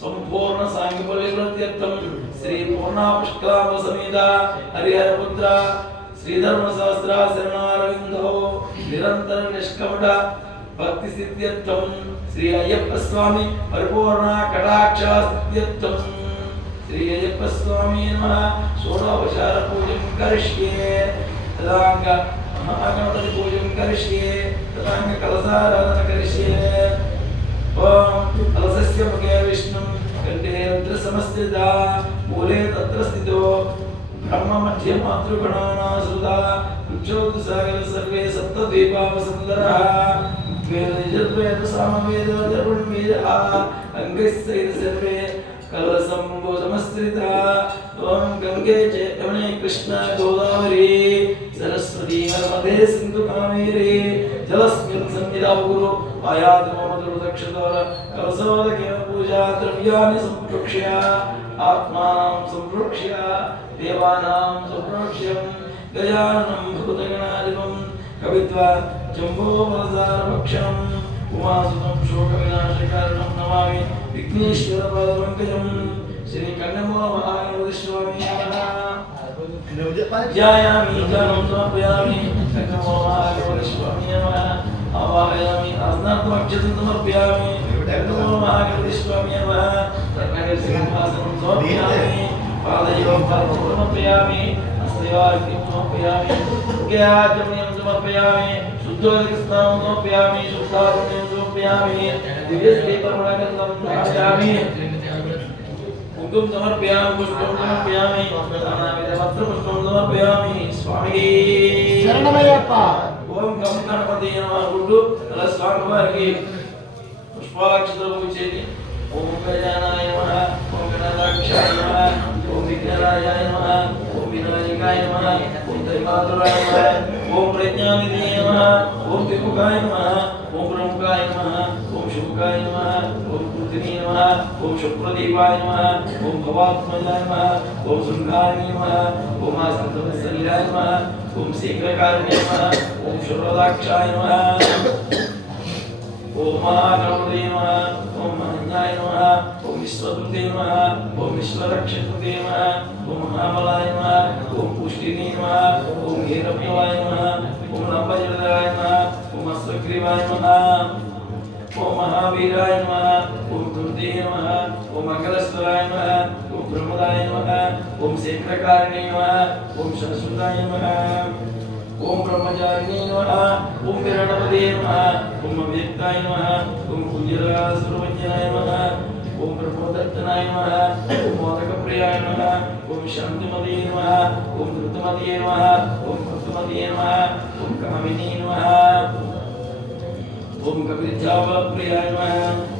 संपूर्ण सांगबलिव्रत्यर्थम श्री पूर्णा पुष्कलाम समेत हरिहरपुत्र श्रीधर्मसहस्राशरणारविन्दो निरंतर निष्कपट भक्ति सिद्ध्यर्थम श्री अय्यप्प स्वामी परिपूर्ण कटाक्ष सिद्ध्यर्थम श्री अय्यप्प स्वामी नमः षोडोपचार पूजन करिष्ये तदांग महागणपति पूजन करिष्ये तदांग कलशाराधन करिष्ये ओम कलशस्य मुखे विष्णु कंठे रुद्र समस्थिता मूले तत्र स्थितो ब्रह्म मध्य मातृगणानासुता उच्चोत सागर सर्वे सप्तद्वीपावसुन्दरः वेद सामवेद दर्पणवेद अंगैः सर्वे कलशम्भो समस्त्रिता ओम गंगे च यमुने कृष्ण गोदावरी सरस्वती नर्मदे सिंधु कावेरी जलस्मिन् सन्निधाव गुरु आयातु मम दुर्दक्षता कलशोदकेन पूजा द्रव्याणि संप्रोक्ष्य आत्मानं संप्रोक्ष्य देवानां संप्रोक्ष्यं गजाननं भूतगणाधिपं कवित्वा जम्बोफलसारभक्षणम् उमासुतं शोकविनाशकारणं नमामि विघ्नेश्वरपादपङ्कजं श्री कन्नमूल महागणपति स्वामी नमः ध्यायामि गानं समर्पयामि कन्नमूल महागणपति स्वामी नमः आवाहयामि आसनार्थमक्षतं समर्पयामि कन्नमूल महागणपति स्वामी नमः रत्नगरसिंहासनं समर्पयामि पादयोगं समर्पयामि हस्तयोगं समर्पयामि ज्ञातमयं समर्पयामि शुद्धोदकस्नानं समर्पयामि शुद्धात्मनं समर्पयामि दिव्यस्तेपरमणगन्धं समर्पयामि कुंकुम समर्पयामि पुष्पं समर्पयामि नानाविधपत्रपुष्पं समर्पयामि स्वामी शरणमय्यप्प ओम गं गणपति नमः गुड्डु तल स्वामी वारिकी पुष्पाक्षतल पूजेति ओम गजानाय नमः ओम गणाध्यक्षाय नमः ओम विघ्नराजाय नमः ओम विनायकाय नमः ओम दैवातुराय नमः ओम प्रज्ञानिधये नमः ओम त्रिमुखाय नमः ओम प्रमुखाय नमः ओम शुभकाय नमः ओम कृतिनी नमः ओम शुक्रदेवाय नमः ओम भवात्मजाय नमः ओम सुंगाय नमः ओम आस्तिकवत्सल्याय नमः ओम शीघ्रकारिणे नमः ओम शुभदाक्षाय नमः ओम महागणपते नमः ओम महाज्ञाय नमः ओम विश्वदूते नमः ओम विश्वरक्षकते नमः ओम महाबलाय नमः ओम पुष्टिने नमः ओम हेरप्यवाय नमः ओम लंबजलधाय नमः ओम अश्वग्रीवाय नमः ओम महावीराय नमः ओम दुर्दे नमः ओम मंगलस्वराय नमः ओम ब्रह्मदाय नमः ओम शेखरकारिणे नमः ओम सरस्वताय नमः ओम ब्रह्मचारिणे नमः ओम विरणपदे नमः ओम अव्यक्ताय नमः ओम कुंजरासुरवंजनाय नमः ओम ब्रह्मदत्तनाय नमः ओम मोदकप्रियाय नमः ओम शांतिमते नमः ओम धृतमते नमः ओम भक्तमते नमः ओम कामिनी नमः ओम कपिलचापप्रियाय नमः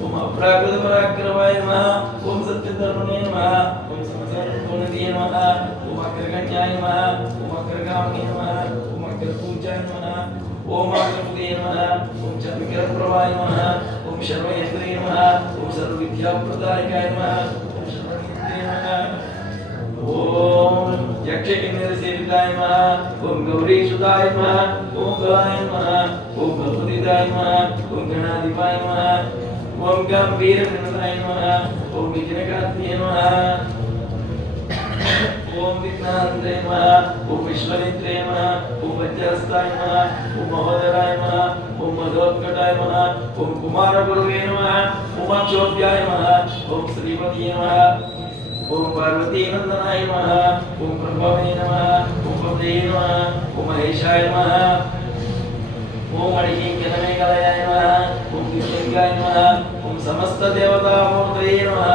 ओम अपराकृत पराक्रमाय नमः ओम सत्यधर्मणे नमः ओम समसर्वगुणनिधये नमः ओम अग्रगण्याय नमः ओम अग्रगामिने नमः ओम अग्रपूज्याय नमः ओम अग्रपदे नमः ओम चन्द्रप्रभाय नमः ओम सर्वयंत्रे नमः ओम सर्वविद्याप्रदायकाय नमः ओम सर्वनित्ये नमः ओम यक्षकिन्नरसेविताय नमः ओम गौरीसुताय नमः ओम गवाय नमः ओम गणपतिदाय नमः ओम गणाधिपाय नमः ओम गंभीरगणपताय नमः ओम विघ्नकात्मये नमः ओम विघ्नान्ते नमः ओम विश्वनित्रे नमः ओम वज्रहस्ताय नमः ओम महोदराय नमः ओम मधोत्कटाय नमः ओम कुमारगुरुवे नमः ओम अक्षोभ्याय नमः ओम श्रीपतिये नमः ओम पार्वती नंदनाय नमः ओम प्रभवे नमः ओम पदे नमः ओम महेशाय नमः ओम अड़िकिंकनमेकलयाय नमः ओम दिव्यंगाय नमः ओम समस्त देवता मूर्तये नमः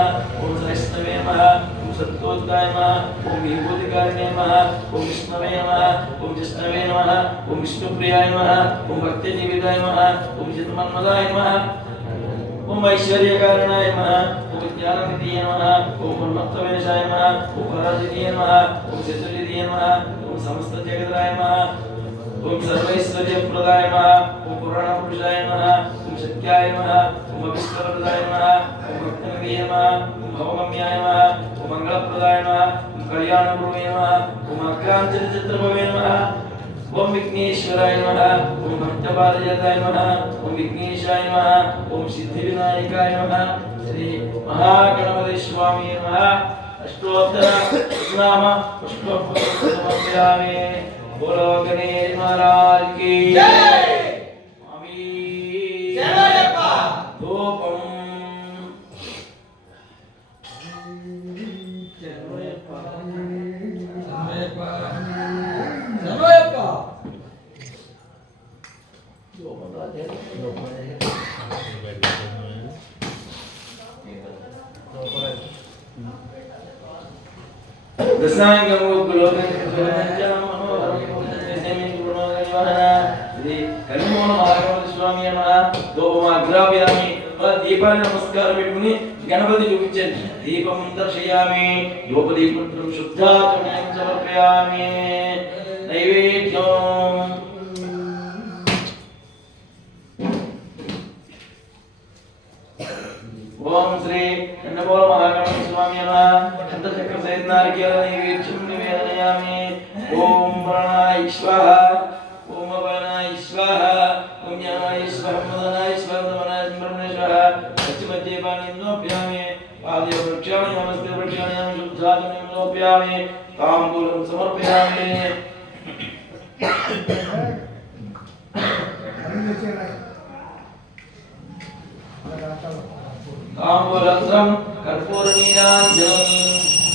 ओम वैष्णवे नमः ओम सत्तोद्धाय नमः ओम विभूतिकारिणे नमः ओम विष्णवे नमः ओम जिष्णवे नमः ओम विष्णुप्रियाय नमः ओम भक्तिनिवेदाय नमः ओम चिन्मन्मदाय नमः ओम ऐश्वर्यकारणाय नमः ओम ज्ञाननिधये नमः ओम उन्मत्तवेशाय नमः ओम पराजितीये नमः ओम चतुर्विधये नमः ओम समस्त जगदाय नमः ओम सर्वैश्वर्यप्रदाय नमः ओम पुराणपुरुषाय नमः ओम सत्याय नमः ओम अभिष्टप्रदाय नमः ओम भक्तनिधये नमः ओम भवगम्याय नमः ओम मंगलप्रदाय नमः ओम कल्याणगुरुवे नमः ओम अग्रांचलचित्रभवे नमः ओम विघ्नेश्वराय नमः ओम भक्तपादजताय नमः ओम विघ्नेशाय नमः ओम सिद्धिविनायकाय नमः श्री महागणपति स्वामी नमः अष्टोत्तर नाम पुष्पं समर्पयामि बोलो गणेश महाराज की जय। स्वामी शरणमయ్యప్ప। धूपम शरणमయ్యప్ప। దీపాన్ని నమస్కారం పెట్టుకుని గణపతి చూపించండి దీపం దర్శయామి యోపదీపం శుద్ధాత్మయం సమర్పయామి నైవేద్యం ఓం శ్రీ చంద్రబోల మహాగణపతి స్వామి చక్ర సైద్నారికేల నైవేద్యం నివేదయామి ఓం ప్రణాయ స్వాహ ఓం అపనాయ స్వాహ ఓం జ్ఞానాయ స్వాహ మదనాయ స్వాహ దమనాయ బ్రహ్మణే స్వాహ పశ్చిమధ్యే పాణిందోప్యామి పాదయ వృక్షామి నమస్తే వృక్షామి శుద్ధాత్మనోప్యామి తాంబూలం సమర్పయామి ताम्बूलम् कर्पूरनीराञ्जनं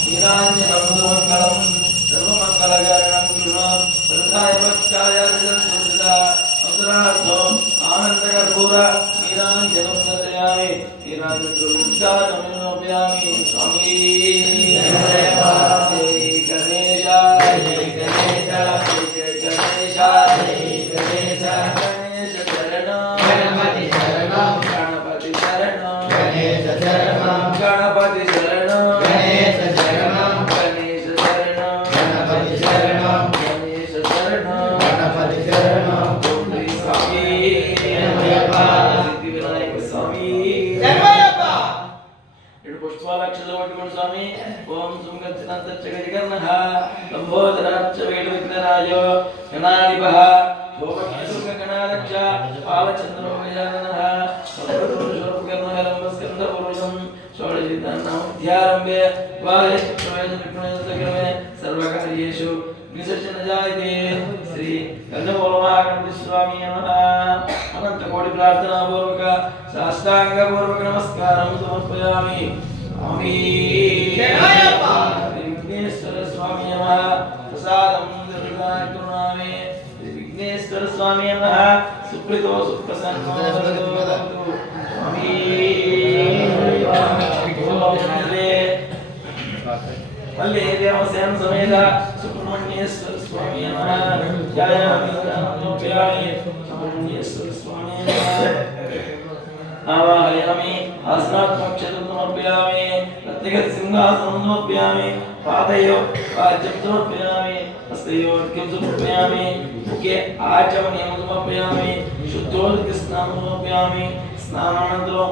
नीराञ्जनं सुमङ्गलं सर्वमङ्गलकारणं गुरुः सर्वदाय भक्तायार्जनसुरदा अवसरार्थम् आनन्दकर्पूर नीराञ्जनं दर्शयामि नीराञ्जनोपयामि स्वामी जय गणेशाय जय गणेशाय जय गणेशाय जय गणेशाय गणेश शरणं गणपति शरणं गणपति शरणं गणेश शरणं गणपति शरणं गणेश शरणं गणेश शरणं गणपति शरणं गणेश शरणं गणपति शरणं ओम श्री स्वामी शरणमయ్యప్ప सिद्धिविनायक स्वामी शरणमయ్యప్ప इड पुष्पालक्षलं पट्टुकोंडि स्वामी ओम सुमगच्छनंतच्च गजकर्णः लंबोदराच्च वेदविघ्नराजो गणाधिपः भोगणरक्ष पालचन्द्रो गजाननः सर्वकर्मकर्मस्कन्धपूर्वजं षोडशीतान्नामध्यारम्भे द्वादशप्रवेशनिर्गुणसक्रमे सर्वकार्येषु विसर्जन जायते श्री कन्नमूलमहागणपति स्वामी नमः अनन्तकोटि प्रार्थनापूर्वक साष्टाङ्गपूर्वक नमस्कारं समर्पयामि स्वामी शरणमయ్యప్ప विघ्नेश्वर स्वामी नमः प्रसादं दीर्घायुर्नामे विघ्नेश्वर स्वामी नमः सुप्रीतो सुप्रसन्नो भवतु स्वामी वल्ले देवसेन समेत सुब्रह्मण्येश्वर स्वामी नमः जयामि नमोप्यामि सुब्रह्मण्येश्वर स्वामी नमः आवाहयामि आसनात्मक्षतं समर्पयामि प्रत्येक सिंहासनं समर्पयामि पादयो वाच्यं समर्पयामि हस्तयो अर्घ्यं समर्पयामि मुखे आचमनीयं समर्पयामि शुद्धोदकस्नानं समर्पयामि स्नानानन्तरं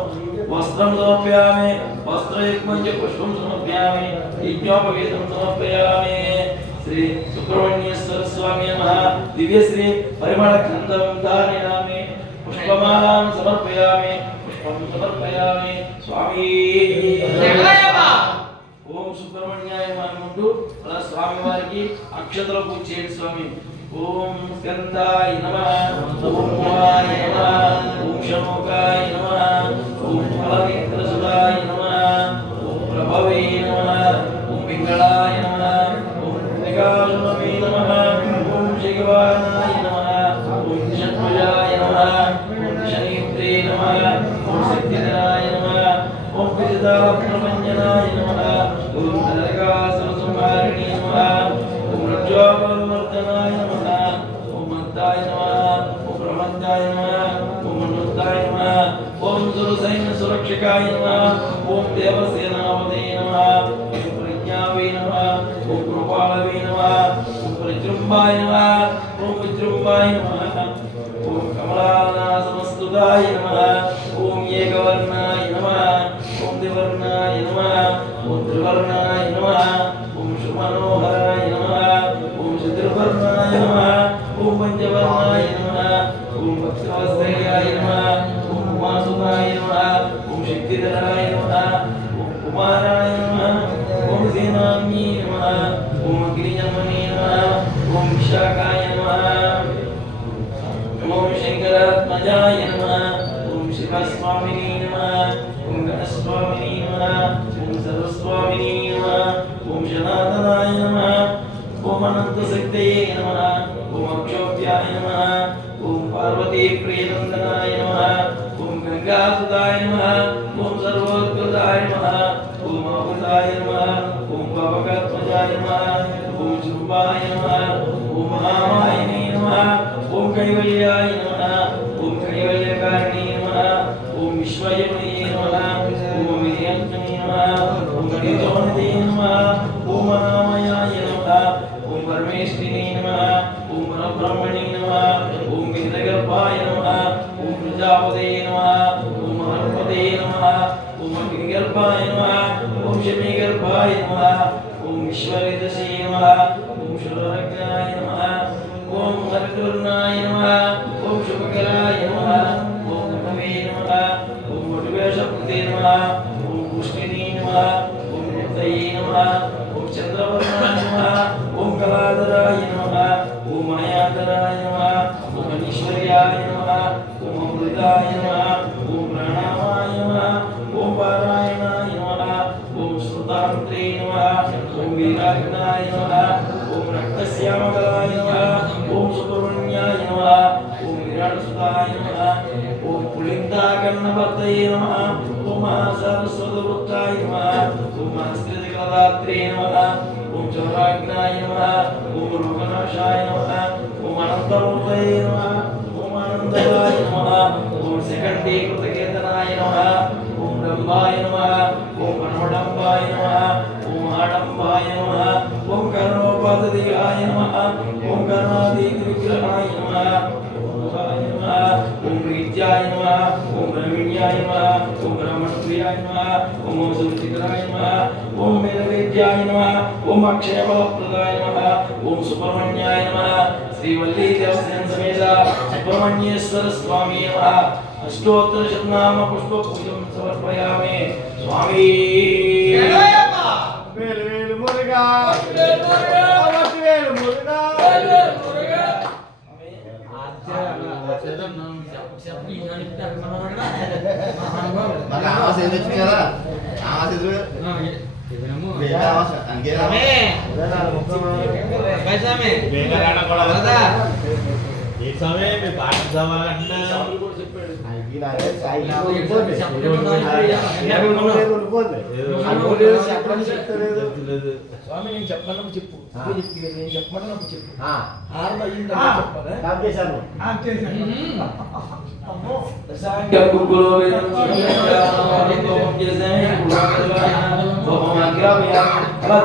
वस्त्रं समर्पयामि वस्त्रयुग्मं च पुष्पं समर्पयामि यज्ञोपवीतं समर्पयामि श्री सुब्रह्मण्येश्वर स्वामी नमः दिव्यश्री परिमलगन्धं धारयामि पुष्पमालां समर्पयामि पुष्पं समर्पयामि स्वामी शरणमయ్యప్ప ओम सुब्रह्मण्याय नमः स्वामी वारिकी अक्षतल पूज चेयंడి स्वामी ओम स्कंदाय नमः ओम भवाय नमः ओम शमोकाय नमः ओम फलनेत्रसुदाय नमः ओम प्रभवे नमः ओम पिंगलाय नमः ओम निकालनवे नमः ओम शिवानाय नमः ओम शत्रुजाय नमः ओम शनित्रे नमः ओम शक्तिधराय नमः ओम पिताप्रपंजनाय नमः ओम नरकासुरसंहारिणे नमः ओम रज्ज्वावर्धनाय नमः ओम मन्ताय नमः ओम प्रमन्ताय नमः ओम मन्वन्ताय नमः ओम सुरसैन्य सुरक्षकाय नमः ओम देवसेनापते नमः ओम प्रज्ञावे नमः ओम कृपालवे नमः ओम परिजृम्भाय नमः ओम विजृम्भाय नमः ओम कमलानासमस्तुताय नमः ओम एकवर्णाय नमः ओम द्विवर्णाय नमः ओम त्रिवर्णाय नमः ओम सुमनोहराय नमः ओम चतुर्वर्णाय नमः ओम पंचवर्णाय नमः ओम भक्तवत्सलाय नमः ओम उमासुताय नमः ओम शक्तिधराय नमः ओम कुमाराय नमः ओम सेनानी नमः ओम अग्निजन्मने नमः ओम विशाखाय ఓం శంకరాత్మజాయ నమః ఓం శివస్వామిని నమః ఓం గణస్వామిని నమః ఓం సర్వస్వామిని నమః ఓం జనార్దనాయ నమః ఓం అనంతశక్తయే నమః ఓం అక్షోభ్యాయ నమః ఓం పార్వతీ ప్రియనందనాయ నమః ఓం గంగాసుతాయ నమః ఓం సర్వోద్గతాయ నమః ఓం అమృతాయ నమః ఓం భవకత్మజాయ నమః ఓం శుభాయ నమః ఓం మహామాయనే నమః ఓం కైవల్యాయ నమః ఓం కైవల్యకారిణే నమః ఓం విశ్వయమునే నమః ఓం విజయంతమే నమః ఓం గణితోనిదే నమః ఓం అనామయాయ నమః ఓం పరమేశ్వరినే నమః ఓం పరబ్రహ్మణే నమః ఓం విద్రగర్భాయ నమః ఓం ప్రజాపతే నమః ఓం మహర్పతే నమః ఓం అగ్నిగర్భాయ నమః ఓం శమీగర్భాయ నమః ఓం విశ్వరిదశే నమః ఓం శుభరజ్ఞాయ నమః ఓం హరితుర్ణాయ నమః ఓం శుభకరాయ నమః ఓం నమవే నమః ఓం వటువేషపతే నమః ఓం పుష్టినే నమః ఓం ముక్తయే నమః ఓం చంద్రవర్ణాయ నమః ఓం కళాధరాయ నమః ఓం మాయాధరాయ నమః ఓం ఈశ్వర్యాయ నమః ఓం అమృతాయ నమః ఓం ప్రాణామాయ నమః ఓం పారాయణాయ నమః ఓం శ్రుతాంత్రే నమః ఓం వీరాగ్నాయ నమః ఓం రక్తశ్యామకరాయ నమః ఓం సుబ్రహ్మణ్యాయ నమః ఓం విరాటసుతాయ నమః ఓం పులిందాకర్ణపతయే నమః ఓం మహాసరస్వతవృత్తాయ నమః ఓం మహస్కృతికదాత్రే నమః ఓం చౌరాగ్నాయ నమః ఓం లోకనాశాయ నమః ఓం అనంతమూర్తయే నమః ఓం ఆనందరాయ నమః ఓం శకంఠీకృతకీర్తనాయ నమః ఓం డంబాయ నమః ఓం పరమడంబాయ నమః ఓం ఆడంబాయ నమః ఓం కర్ణోపాదదిగాయ నమః ఓం కర్ణాదీతి విగ్రహాయ నమః ఓం ముఖాయ నమః ఓం ప్రీత్యాయ నమః ఓం బ్రహ్మణ్యాయ నమః ఓం బ్రహ్మణప్రియాయ నమః ఓం సురుచికరాయ నమః ఓం వేదవేద్యాయ నమః ఓం అక్షయఫలప్రదాయ నమః ఓం సుబ్రహ్మణ్యాయ నమః శ్రీవల్లీ దేవసేన సమేత సుబ్రహ్మణ్యేశ్వర స్వామి నమః అష్టోత్తర శతనామ పుష్ప పూజం సమర్పయామి స్వామి శరణయ్యప్ప వేలు వేలు మురుగా వేలు మురుగా వేలు మురుగా వేలు Muruga Maka awas itu juga lah. Awas itu. Beda awas. Angger. ఈ సమయం మీ పాట సవాలంటే స్వామి నేను చెప్పాలని చెప్పు నేను చెప్పమని చెప్పు ఆరు అయ్యిందని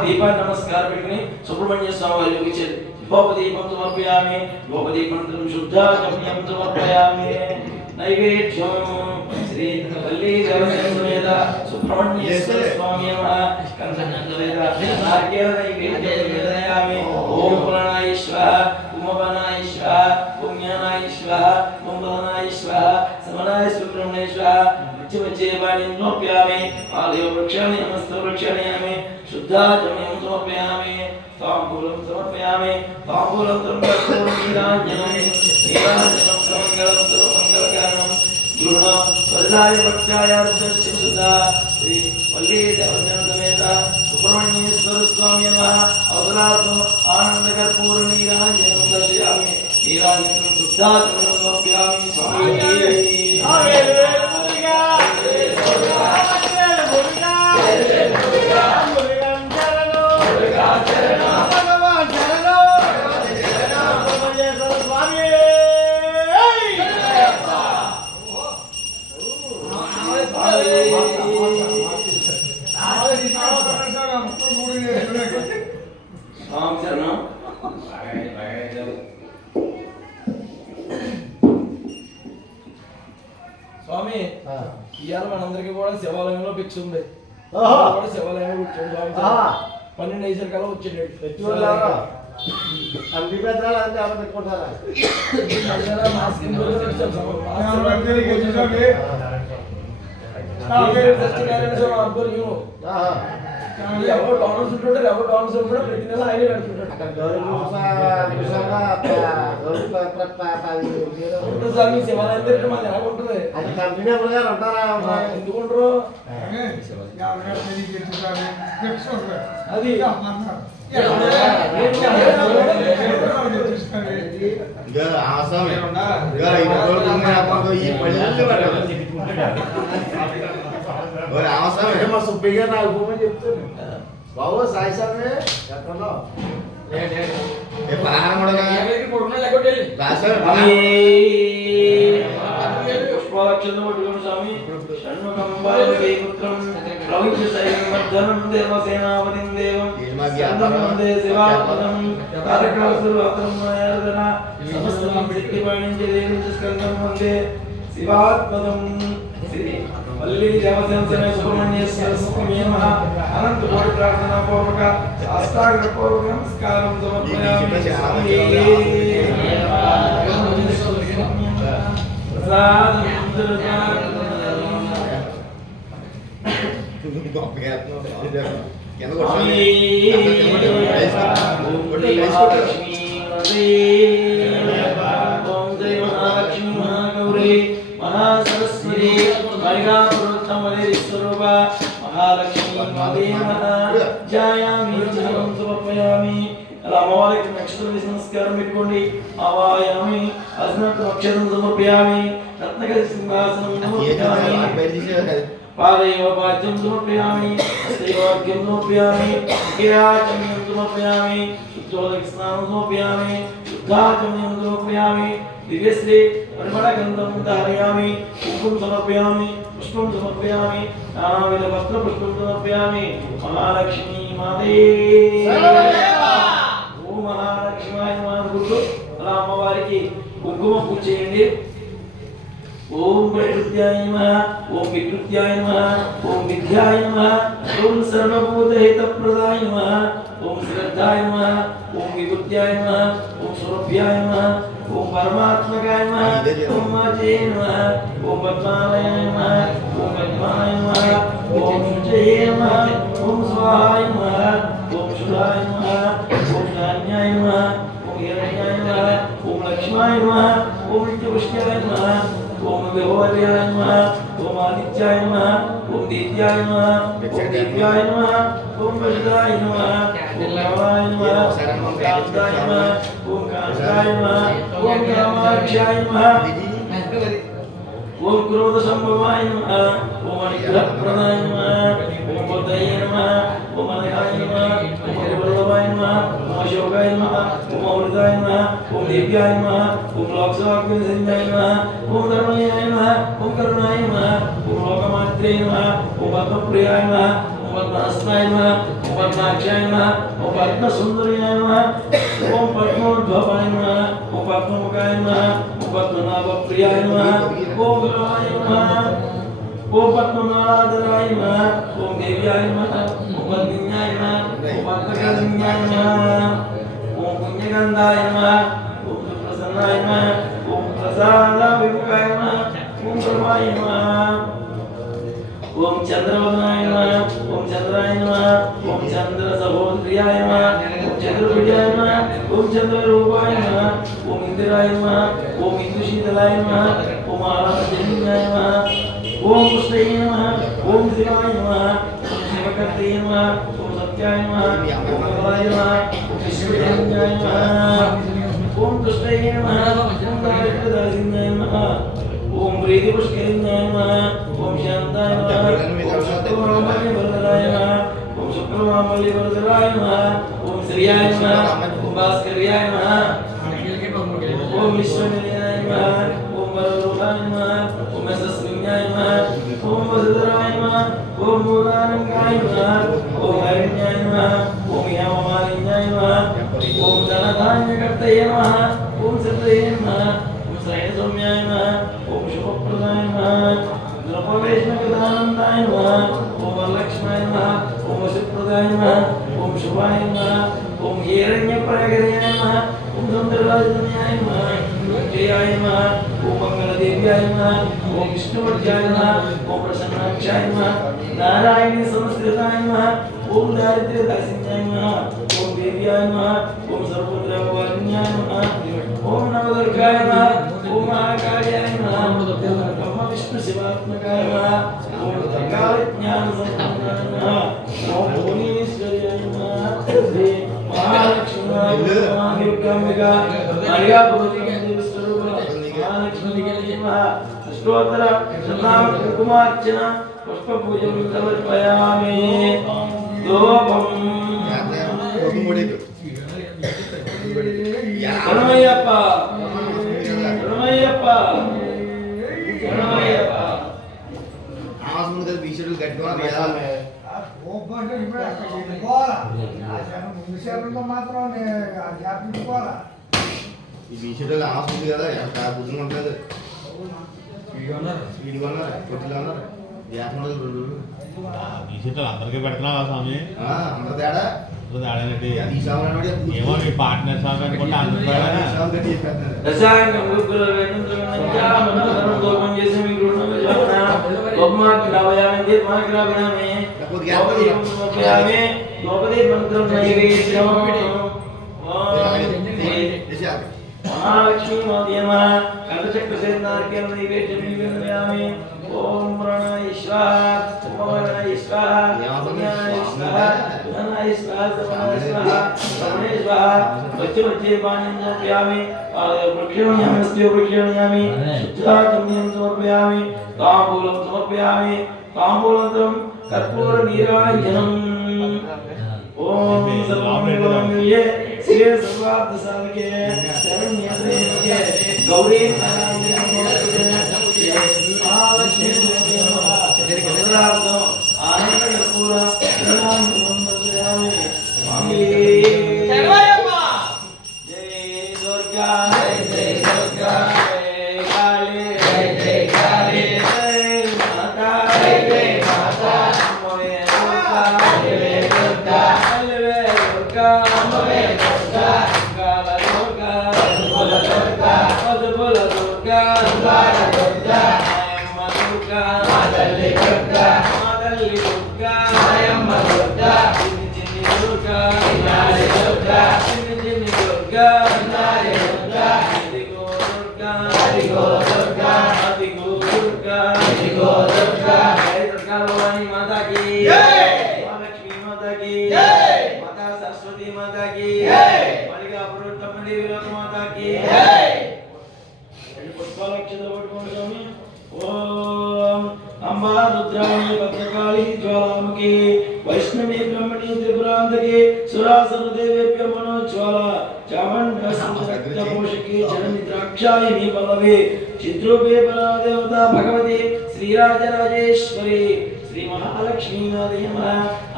దీపా నమస్కారం పెట్టుకుని సుబ్రహ్మణ్య స్వామి వారికి ఇచ్చేది దీపం సమర్పయామి దీపం శుద్ధాచమ్యం సమర్పయామి నైవేద్యం శ్రీ వల్లీ దేవసేన సమేత సుబ్రహ్మణ్యేశ్వర స్వామి కందనందవేద నార్కేల నైవేద్యం నివేదయామి ఓం పురాణాయ స్వాహ ఉమవనాయ స్వాహ పుణ్యానాయ స్వాహ ఓంబలనాయ స్వాహ సమనాయ సుబ్రహ్మణ్య స్వాహ వచ్చే వాణిం సమర్పయామి ఆలయ వృక్షాన్ని నమస్త వృక్షాణయామి శుద్ధాచమ్యం సమర్పయామి తాంబూలం సమర్పయామి తాంబూలం నీరాంజనం నీరాంజనం సమంగళం సర్వమంగళకారణం గృహ వరదాయ పక్షాయ సుధా శ్రీ వల్లీ దేవసేన సమేత సుబ్రహ్మణ్యేశ్వర స్వామి నమః అవసరార్థం ఆనంద కర్పూర నీరాంజనం దర్శయామి నీరాంజనం శుద్ధాచమనం సమర్పయామి స్వామి స్వామి ఇవాళ మనందరికీ కూడా శివాలయంలో భిక్ష ఉంది కూడా శివాలయంలో కూర్చోండి స్వామి 12 ఐదు కల్లా వచ్చేటట్టు ఎవరు డౌన్స్ ఉంటుంటారు, ఎవరు డౌన్స్ ఉంటుంటారు, ప్రతి నెల ఆయనే పెడుతుంటాడు. అక్కడ ఉంటుంది సార్, మీ శివాలయం దగ్గర మాది ఎలా ఉంటుంది? అది కంపెనీ గారు ఉంటారా? ఎందుకు ఉండరు? అది ఆసామి ఈ పల్లె ఆసామి మా సుబ్బయ్య నాకు భూమని చెప్తాను బాబు సాయి స్వామి ఎక్కడో పలహారం కూడా రాశారు. పుష్పాక్షను పట్టుకుని స్వామి షణ్ముఖం బాలవే పుత్రం ప్రవిజ్య సైవర్ధనం దేవసేనాపతిం దేవం సందమందే శివాపదం తారకాసురవక్రం నాయర్దన సమస్తం శక్తిపాణించే దేవి స్కందం వందే శివాత్మదం శ్రీ వల్లి దేవసేన సుబ్రహ్మణ్యేశ్వర స్వామి నమః. అనంత కోటి ప్రార్థనా పూర్వక సాష్టాంగ పూర్వక నమస్కారం సమర్పయామి. మహాసరస్వతి మహాలక్ష్మీ జాయామి సమర్పయామి. అలా అమ్మవారికి నక్షత్ర నమస్కారం పెట్టుకోండి. ఆవాయామి అస్నత్ అక్షరం సమర్పయామి. రత్నగల సింహాసనం సమర్పయామి. పాదైవ పాద్యం సమర్పయామి. హస్తైవాక్యం సమర్పయామి. గిరాచమ్యం సమర్పయామి. ఉజ్జ్వల స్నానం సమర్పయామి. శుద్ధాచమ్యం సమర్పయామి. దివ్యశ్రీ పరిమళగంధం ధారయామి. కుంకుమ సమర్పయామి. పుష్పం సమర్పయామి. నానావిధ వస్త్ర పుష్పం సమర్పయామి. మహాలక్ష్మీ మాతే ఓం మహాలక్ష్మాయ నమః అనుకుంటూ అలా అమ్మవారికి కుంకుమ పూజ చేయండి. ఓం ప్రకృత్యాయ నమః. ఓం వికృత్యాయ నమః. ఓం విద్యాయ నమః. ఓం సర్వభూత హితప్రదాయ నమః. ఓం శ్రద్ధాయ నమః. ఓం వికృత్యాయ నమః. ఓం సురభ్యాయ నమః. ఓం పరమాత్మకాయ నమః. ఓం మాజే నమః. ఓం పద్మాలయ నమః. ఓం పద్మాయ నమః. ఓం శుచయే నమః. ఓం స్వాహాయ నమః. ఓం శుభాయ నమః. ఓం ధాన్యాయ నమః. ఓం హిరణ్యాయ నమః. ఓం లక్ష్మాయ నమః. ఓం విష్ణుపుష్యాయ నమః. ఓం విభవర్యాయ నమః. ఓం ఆదిత్యాయ నమః. ఓం దీత్యాయ నమః. ఓం దివ్యాయ నమః. ఓం వజ్రాయ నమః. ఓం రామాయ నమః. ఓం కాంతాయ నమః. ఓం కాంతాయ నమః. ఓం కామాక్షాయ నమః. ఓం క్రోధ సంభవాయ నమః. ఓం అనుగ్రహప్రదాయ నమః. ఓం బుద్ధయే నమః. ఓం అనఘాయ నమః. ఓం హరివల్లభాయ నమః. ఓం అశోకాయ నమః. ఓం అమృతాయ నమః. ఓం దివ్యాయ నమః. ఓం లోకసవాక్యంజాయ నమః. ఓం ధర్మయాయ నమః. ఓం కరుణాయ నమః. ఓం లోకమాత్రే నమః. ఓం పద్మప్రియాయ నమః. ఓం పద్మహస్తాయ నమః. ఓం పద్మాక్షాయ నమః. ఓం పద్మసుందర్యాయ నమః. ఓం పద్మోద్భవాయ నమః. ఓం పద్మముఖాయ నమః. ఓం పద్మనాభప్రియాయ నమః. ఓం విభవాయ నమః. ఓం పద్మనారాధనాయ నమః. ఓం దేవ్యాయ నమః. ఓం పద్మిన్యాయ నమః. ఓం పద్మకన్యాయ నమః. ఓం పుణ్యగంధాయ నమః. ఓం సుప్రసన్నాయ నమః. ఓం ప్రసాద విముఖాయ నమః. ఓం బ్రహ్మాయ నమః. ఓం చంద్రవదనాయ నమః. ఓం చంద్రాయ నమః. ఓం చంద్ర సహోదర్యాయ నమః. ఓం చంద్రప్రియాయ నమః. ఓం చంద్రరూపాయ నమః. ఓం ఇందిరాయ నమః. ఓం ఇందుశీతలాయ నమః. ఓం ఆరాధన్యాయ నమః. ఓం కృష్ణాయ నమః. ఓం శివాయ నమః. ఓం శివకర్తయ నమః. ఓం సత్యాయ నమః. ఓం కమలాయ నమః. ఓం విష్ణుజన్యాయ నమః. ఓం కృష్ణాయ నమః. ఓం దారిద్ర్యదాసిన్యాయ నమః. ఓం ప్రీతి పుష్కరిణ్యాయ నమః. ఓం శాంతాయ నమః. ఓం సత్యమామల్య వరదరాయ నమః. ఓం శుక్రమామల్య వరదరాయ నమః. ఓం శ్రీయాయ నమః. ఓం భాస్కర్యాయ నమః. ఓం విశ్వనిలయాయ నమః. ఓం వరదరూపాయ నమః. ఓం యశస్విన్యాయ నమః. ఓం వసుధరాయ నమః. ఓం మూలానంకాయ నమః. ఓం హరిణ్యాయ నమః. ఓం హేమమాలిన్యాయ నమః. ఓం ధనధాన్యకర్తయే నమః. ఓం సిద్ధయే నమః. ఓం శ్రేయసౌమ్యాయ నమః. ఓం శుభప్రదాయ నమః. ద్రపవేష్ణగదానందాయ నమః. ఓం వరలక్ష్మాయ నమః. ఓం వసుప్రదాయ నమః. ఓం శుభాయ నమః. ఓం హిరణ్యప్రగర్యాయ నమః. ఓం సుందరరాజన్యాయ నమః. ఓం జయాయ నమః. ఓం మంగళదేవ్యాయ నమః. ఓం విష్ణువర్యాయ నమః. ఓం ప్రసన్నాక్షాయ నమః. నారాయణీ సంస్కృతాయ నమః. ओम दारिद्र्य दासिन्याय नमः ओम देव्याय नमः ओम सर्वद्रव्याय नमः ओम नवदुर्गाय नमः ओम महाकाल्याय नमः ओम ब्रह्म विष्णु शिवात्मकाय नमः ओम त्रिकाल ज्ञान संपन्नाय नमः ओम भुवनेश्वर्याय नमः श्री महालक्ष्मी दुर्गांबिका माया भगवती स्वरूप महालक्ष्मी नमः अष्टोत्तर शतनाम कुमार्चना पुष्प पूजन समर्पयामि धूपम शरणमय्यप्प शरणमय्यप्प शरणमय्यप्प आवाज ముందు బీషులు గట్టిగా వేయాలి ఈ బీషులు ఆవాజ్ ఉంది కదా ఎంత బుద్ధి ఉంటుంది స్పీడ్ కొన్నారు కొట్టిలో ఉన్నారు గ్యాస్ ఉండదు ఈ సీట్లు అందరికీ పెడుతున్నావా స్వామి? అంత తేడా తేడానండి ఈ సామాన్ ఏమో మీ పార్ట్నర్ స్వామి అనుకుంటే అందరూ దశాంగ ముగ్గుల వేణుంద్రమనంజా మనోహరం దోపం చేసి మీ గృహం జపన బొమ్మకి రావయామి దీపమాకి రావయామి ఓపయామి దోపదే మంత్రం నైవేద్యం महालक्ष्मी मोदय नमः कंठचक्र सेनार्क्य नैवेद्यं निवेदयामि ओम प्रणय स्वाहा ओम स्वाहा ज्ञानाय स्वाहा धनाय स्वाहा समानाय स्वाहा प्राणाय स्वाहा बच्चे बच्चे पानीं समर्पयामि प्रक्षालयामि स्त्यो प्रक्षालयामि शुद्धाचमनीं समर्पयामि ताम्बूलं समर्पयामि ताम्बूलंतरं कर्पूर नीराजनम् ओम सर्वमंगलमंगल्ये शिवे सर्वार्थ साधके शरण्ये त्र्यंबके गौरी नारायणी नमोस्तुते महालक्ष्मी नमः आनंद कर्पूर प्रणाम समर्पयामि स्वामी శరణమయ్యప్ప जय दुर्गा जय काली जय काली जय माता अम्बे दुर्गा अल्वे दुर्गा अम्बे दुर्गा काला दुर्गा अद्भुत दुर्गा अम्मा दुर्गा मादल्ली दुर्गा अम्मा दुर्गा चिन्नी दुर्गा चिन्नी दुर्गा अदिगो दुर्गा जय दुर्गा भवानी माता की जय। महालक्ष्मी माता की जय। माता सरस्वती माता की जय। मलिका पुरुषोत्तम देवी माता की जय। पुष्पालक्षित पట్టుకోండి స్వామి ఓం अंबा रुद्राणी भद्रकाली ज्वालामुखी वैष्णवी ब्रह्मणी त्रिपुरांतकी सुरासुर देवेभ्य मनोज्वाला चामुंडा जननी द्राक्षायणी पल्लवी चिद्रूपे परादेवता भगवती श्रीराजराजेश्वरी श्री महालक्ष्मी माते नमः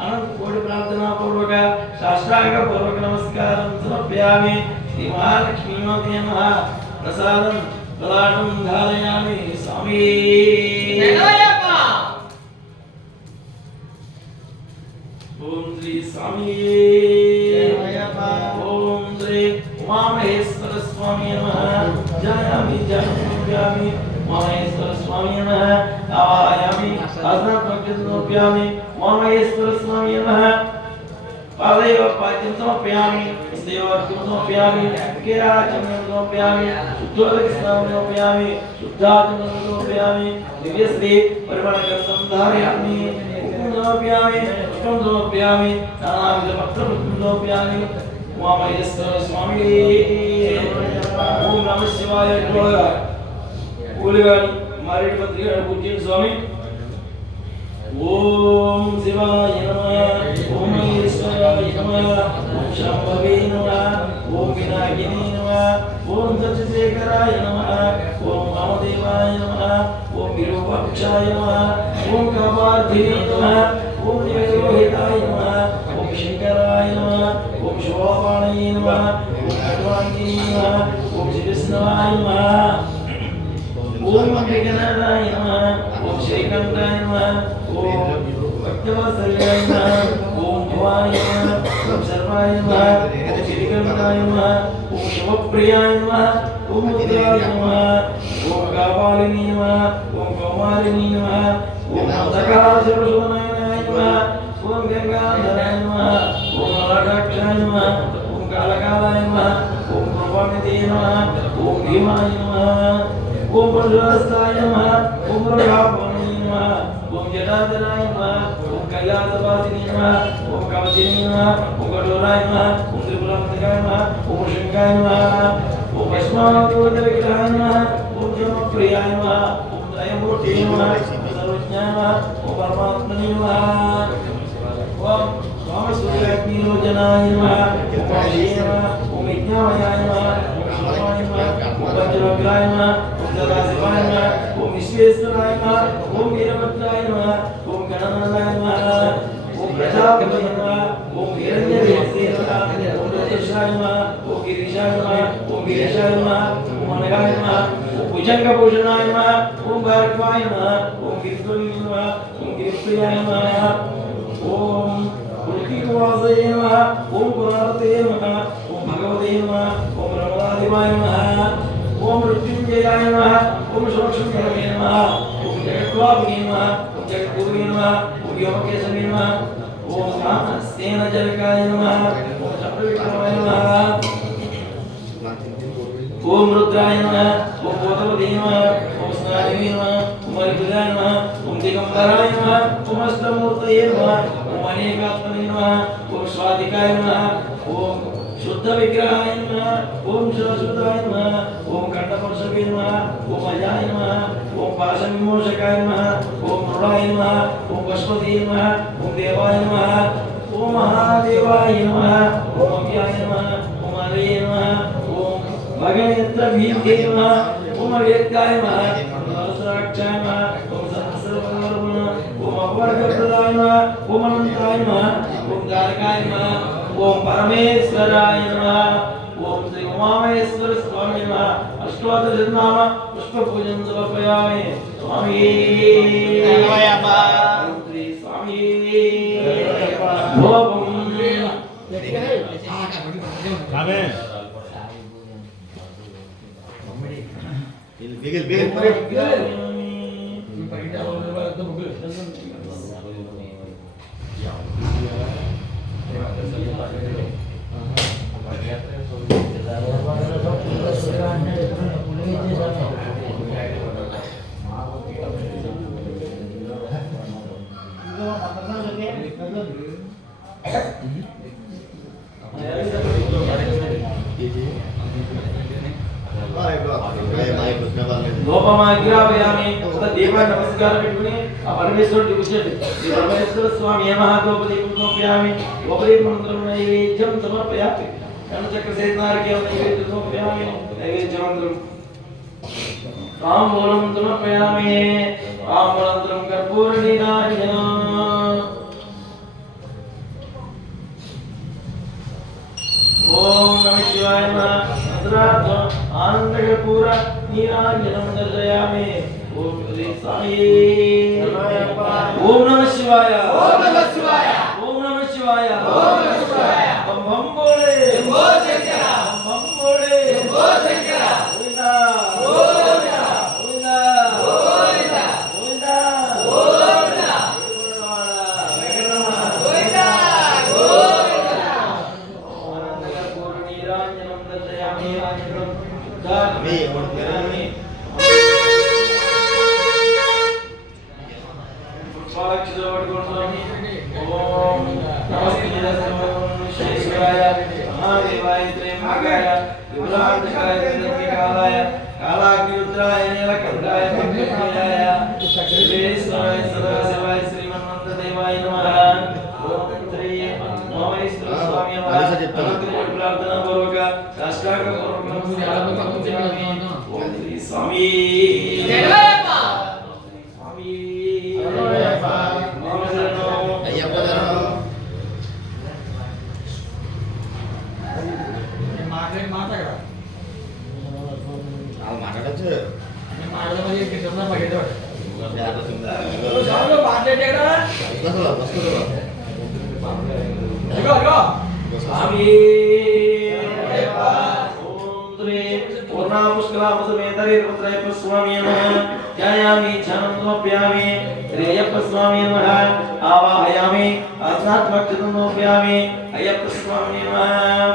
अनंत कोटि प्रार्थना पूर्वक साष्टांग पूर्वक नमस्कारं समर्पयामि श्री महालक्ष्मी माते नमः प्रसादं ललाटं धारयामि स्वामी శరణమయ్యప్ప ओम श्री स्वामी ओम श्री उमा महेश्वर स्वामी नमः जयामि जयामि उमा महेश्वर स्वामी नमः आवायामि आसनात्मकं उमा महेश्वर स्वामी नमः पादयोः पाद्यं समर्पयामि हस्तयोर्घ्यं समर्पयामि केराचमनं समर्पयामि शुद्धोदकस्नानं समर्पयामि शुद्धाचमनं समर्पयामि दिव्यश्री परिमलगन्धं धारयामि पुष्पं समर्पयामि पुष्पं समर्पयामि नानाविधपत्रपुष्पं समर्पयामि उमामहेश्वर स्वामी ओम नमः शिवाय पूलिगानि मारेड पत्रिका पूज्य स्वामी ओम शिवाय नमः ओम ईश्वराय नमः ओम शंभवे नमः ओम विनायिनी नमः ओम सत्यशेखराय नमः ओम वामदेवाय नमः ओम विरूपाक्षाय नमः ओम कामार्थिने नमः ओम देवरोहिताय नमः ओम शंकराय नमः ओम शोभावाणये नमः ओम भगवानी नमः ओम श्रीकृष्णाय नमः ओम अम्बिकानाथाय नमः ओम श्रीकांताय नमः ओम भक्तवत्सलाय नमः ओम भवाय नमः ओम सर्वाय नमः ओम श्रीकांताय नमः ओम शिवप्रियाय नमः ओम मुद्राय नमः ओम कापालिनी नमः ओम कौमारिणी नमः ओम सकाशुरशोनाय नमः ఓం గంగాధరాయ నమః ఓం రాధాక్షాయ నమః ఓం కాళకాలాయ నమః ఓం కృపానిధే నమః ఓం భీమాయ నమః ఓం పరశురాస్తాయ నమః ఓం మృగాపవనే నమః ఓం జటాధరాయ నమః ఓం కైలాసవాసినే నమః ఓం కవచినే నమః ఓం కఠోరాయ నమః ఓం త్రిపురాంతకాయ నమః ఓం శంకాయ నమః ఓం భస్మావతార విగ్రహాయ నమః ఓం జనప్రియాయ నమః ఓం దయమూర్తే నమః సర్వజ్ఞాయ నమః ఓం పరమాత్మనే నమః ఓం స్వామిసూర్యాగ్నిలోచనాయ నమః ఓం మహేయ నమః ఓం యజ్ఞామయాయ నమః ఓం శివాయ నమః ఓం పంచవగ్రాయ నమః ఓం సదాశివాయ నమః ఓం విశ్వేశ్వరాయ నమః ఓం వీరభద్రాయ నమః ఓం గణనాథాయ నమః ఓం ప్రజాపతయ నమః ఓం హిరణ్యవేసే నమః ఓం జ్యోతిషాయ నమః ఓం గిరీశాయ నమః ఓం వీరేశాయ నమః ఓం అనగాయ నమః ఓం భుజంగభూషణాయ నమః ఓం భార్గవాయ నమః ఓం గిరిధ్వజాయ నమః ఓం గిరిప్రియాయ నమః ఓం పురుషీకవాసయ నమః ఓం పురారతే నమః ఓం భగవతే నమః ఓం బ్రహ్మదేవాయ నమః ఓం మృత్యుంజయాయ నమః ఓం సోక్షమయ నమః ఓం జగద్వాపినే నమః ఓం జగద్గురువే నమః ఓం వ్యోమకేశవే నమః ఓం కామస్తేన జనకాయ నమః ఓం చక్రవిక్రమాయ నమః ఓం రుద్రాయ నమః ఓం భూతపతే నమః ఓం స్నానివే నమః ఓం హరిపురాయ నమః ఓం దిగంబరాయ నమః ఓం అష్టమూర్తయే నమః ఓం అనేకాత్మనే నమః ఓం స్వాతికాయ నమః ఓం శుద్ధ విగ్రహాయ నమః ఓం శాశ్వతాయ నమః ఓం కంఠపర్షవే నమః ఓం అజాయ నమః ఓం పాశవిమోచకాయ నమః ఓం మృడాయ నమః ఓం పశుపతే నమః ఓం దేవాయ నమః ఓం మహాదేవాయ నమః ఓం అవ్యాయ నమః ఓం హరయే నమః ఓం భగనేత్రభీతే నమః ఓం అవేద్యాయ నమః ఓం సహస్రాక్షాయ నమః ఓం సహస్రవదనాయ నమః ఓం అపవర్గప్రదాయ నమః ఓం అనంతాయ నమః ఓం ద్వారకాయ నమః ఓం పరమేశ్వరాయ నమః ఓం శ్రీ ఉమామహేశ్వర స్వామి నమః అష్టోత్తరనామ పుష్పపూజం సమర్పయామి స్వామి శరణమయ్యప్ప. ఓం శ్రీ స్వామి భోగం స్వామి బిగిల్ బిగిల్ పరే లోపమాగ్రావయామి ఒక దీప నమస్కారం పెట్టుకుని ఆ పరమేశ్వరుడికి కూర్చోండి శ్రీ పరమేశ్వర స్వామి మహాదోపదీపం సమర్పయామి ఉపదీప మంత్రం నైవేద్యం సమర్పయామి కర్ణచక్ర సేనార్ఘ్యం నైవేద్యం సమర్పయామి నైవేద్య మంత్రం తాంబూలం సమర్పయామి తాంబూలంతరం కర్పూర నీరాజనం ఓం నమః శివాయ నమః సహస్రార్థం ఆనందకర్పూర నీరాజనం దర్శయామి ఓం శ్రీ సాయి ఓం నమః శివాయ ఓం నమః శివాయ. ఓం నమః శివాయ ఓం నమః శివాయ. బం బం బోలే శంభో శంకర. బం బోలే శంభో శంకర. గోవిందా గోవిందా. గోవిందా గోవిందా. గోవిందా గోవిందా. వెంకటరమణ గోవిందా. గోవిందా. ఆనందకర్పూర నీరాజనం దర్శయామి ఆనందం దామి మీ పుష్పాక్షితో పట్టుకుంటున్నాము. ఓం నమస్తే శేషాయ మహాదేవాయ త్రయంబకాయ విభ్రాంతకాయ త్రికంఠకాయ కాలాగ్నిరుద్రాయ నీలకంఠాయ పంకజాయ సర్వేశ్వరాయ సదాశివాయ శ్రీమన్మంతదేవాయ నమః. ఓం శ్రీ మహేశ్వర స్వామి నమః. ప్రార్థనా పూర్వక సాష్టాంగ పూర్వక నమస్కారం. ఓం శ్రీ స్వామి శరణమయ్యప్ప. స్వామి అయ్యప్ప ధర్మం మాట్లాడరా వాళ్ళు మాట్లాడచ్చు మాట్లాడమని అసలు మాట్లాడాడా స్వామి ఓం శ్రీ పూర్ణాముష్కలామ సమేతరే రుద్రాయ స్వామి నమః. ध्यायामि ध्यानं समर्पयामि श्री अय्यप्प स्वामी नमः आवाहयामि आसनात्मक्षतं समर्पयामि अय्यप्प स्वामी नमः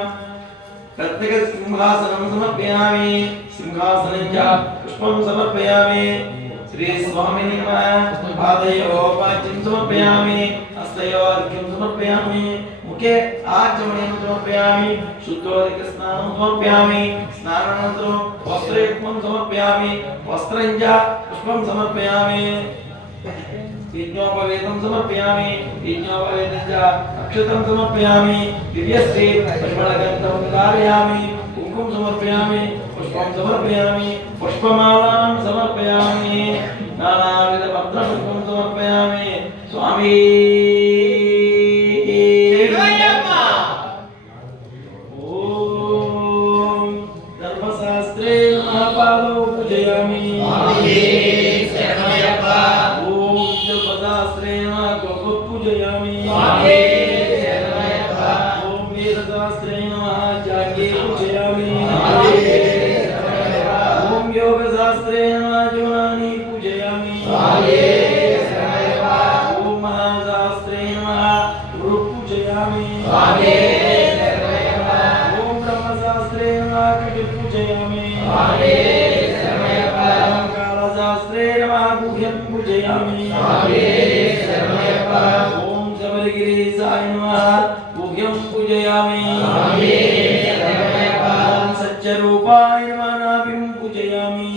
प्रत्येक सिंहासनं समर्पयामि सिंहासनं च पुष्पं समर्पयामि श्री स्वामी नमः पादयोः पाद्यं समर्पयामि हस्तयोः अर्घ्यं समर्पयामि मुखे आचमनीयं समर्पयामि शुद्धोदकस्नानं समर्पयामि स्नानानन्तरं वस्त्रयुग्मं समर्पयामि वस्त्रं च पुष्पं समर्पयामि यज्ञोपवेतं समर्पयामि यज्ञोपवेतं च अक्षतं समर्पयामि दिव्यश्री परिमलगन्धं धारयामि कुङ्कुमं समर्पयामि पुष्पं समर्पयामि पुष्पमालां समर्पयामि नानाविधपत्रपुष्पं समर्पयामि स्वामी ॐ धर्मशास्त्रे महापादौ पूजयामि पूजयामि ओम वेदशास्त्रे नमः जागे पूजयामि ओम योगशास्त्रे नमः जोनानि पूजयामि ओम महाशास्त्रे नमः गुरु पूजयामि ओम ब्रह्मशास्त्रे नमः कटि पूजयामि ओम कालशास्त्रे नमः गुह्यं पूजयामि ओम शबरिगिरीशाय नमः गुह्यं पूजयामि ओम सच्चरूपाय नमः नाभिं पूजयामि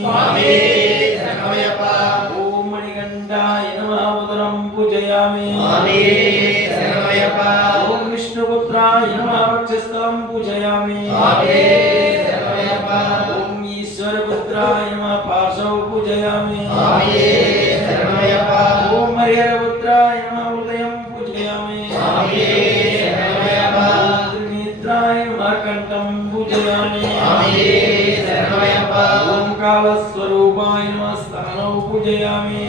ओम मणिकण्ठाय नमः उदरं पूजयामि ओम विष्णुपुत्राय नमः वक्षस्थलं पूजयामि ओम ईश्वरपुत्राय नमः पार्श्वं पूजयामि ओम हरिहरपुत्राय नमः हृदयं पूजयामि त्रिनेत्राय नमः कंठं पूजयामि ओम कालस्वरूपाय नमः स्थानं पूजयामि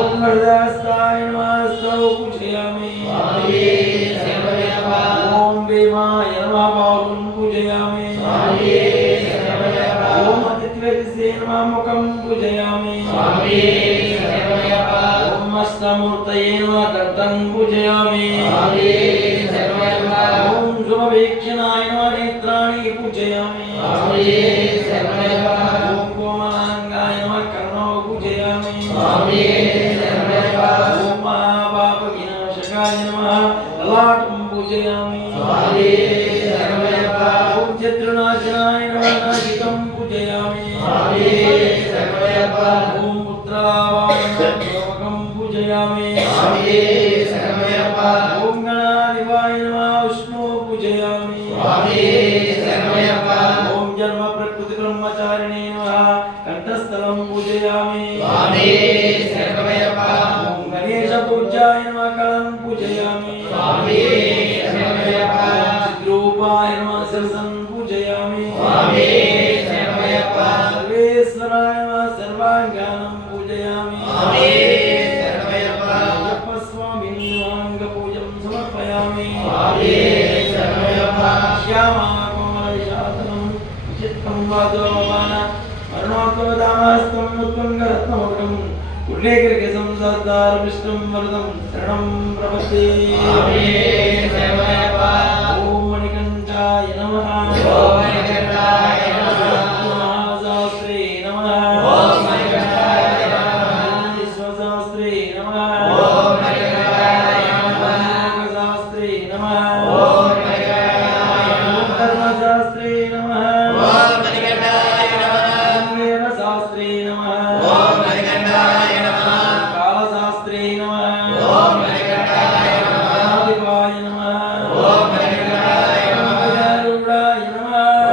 ओम हृदयस्थाय नमः हस्तौ पूजयामि ओम भीमाय नमः बाहुं पूजयामि ओम अतिथ्यसे नमः मुखं पूजयामि ओम अष्टमूर्तये नमः दत्तं पूजयामि ओम शुभवीक्षणाय नमः नेत्राणि पूजयामि ओम कोमलांगाय नमः कर्णौ पूजयामि ओम महापापविनाशकाय नमः ललाटं पूजयामि ओम शत्रुनाशनाय नमः नासिकं पूजयामि ओम पुत्रावाहनं पूजयामि ओम गणाधिपाय नमः विष्णु पूजयामि ओम जन्म प्रकृति ब्रह्मचारिणे नमः कंठस्थलं पूजयामि ओम गणेश पूज्याय नमः कलं पूजयामि ओम चिद्रूपाय नमः शिरसं पूजयामि सर्वेश्वराय नमः सर्वाङ्गानं पूजयामि अय्यप्प स्वामिने अंगपूजं समर्पयामि श्यामा कोमलविशासनं चित्तं वादोपमान मरणोत्तमदामस्तं उत्तमरत्नमकुटं कुलेकरकेशं सदार विष्णुं वरदं शरणं प्रपद्ये ओम मणिकण्ठाय नमः महाशास्त्रे नमः विश्वशास्त्रे नमः योगशास्त्रे नमः धर्मशास्त्रे नमः वेदशास्त्रे नमः कालशास्त्रे नमः आदिवाय नमः गरुडाय नमः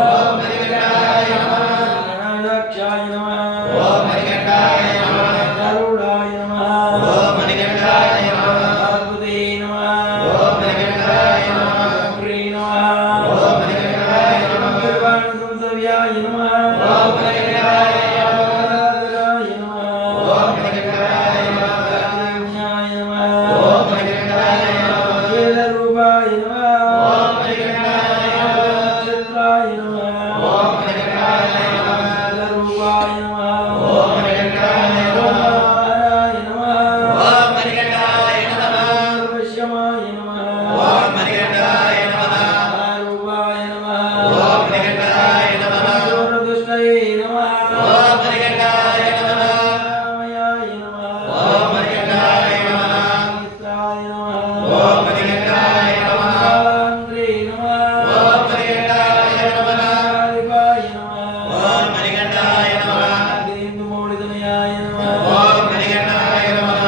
ఓం మణికంఠాయ నమః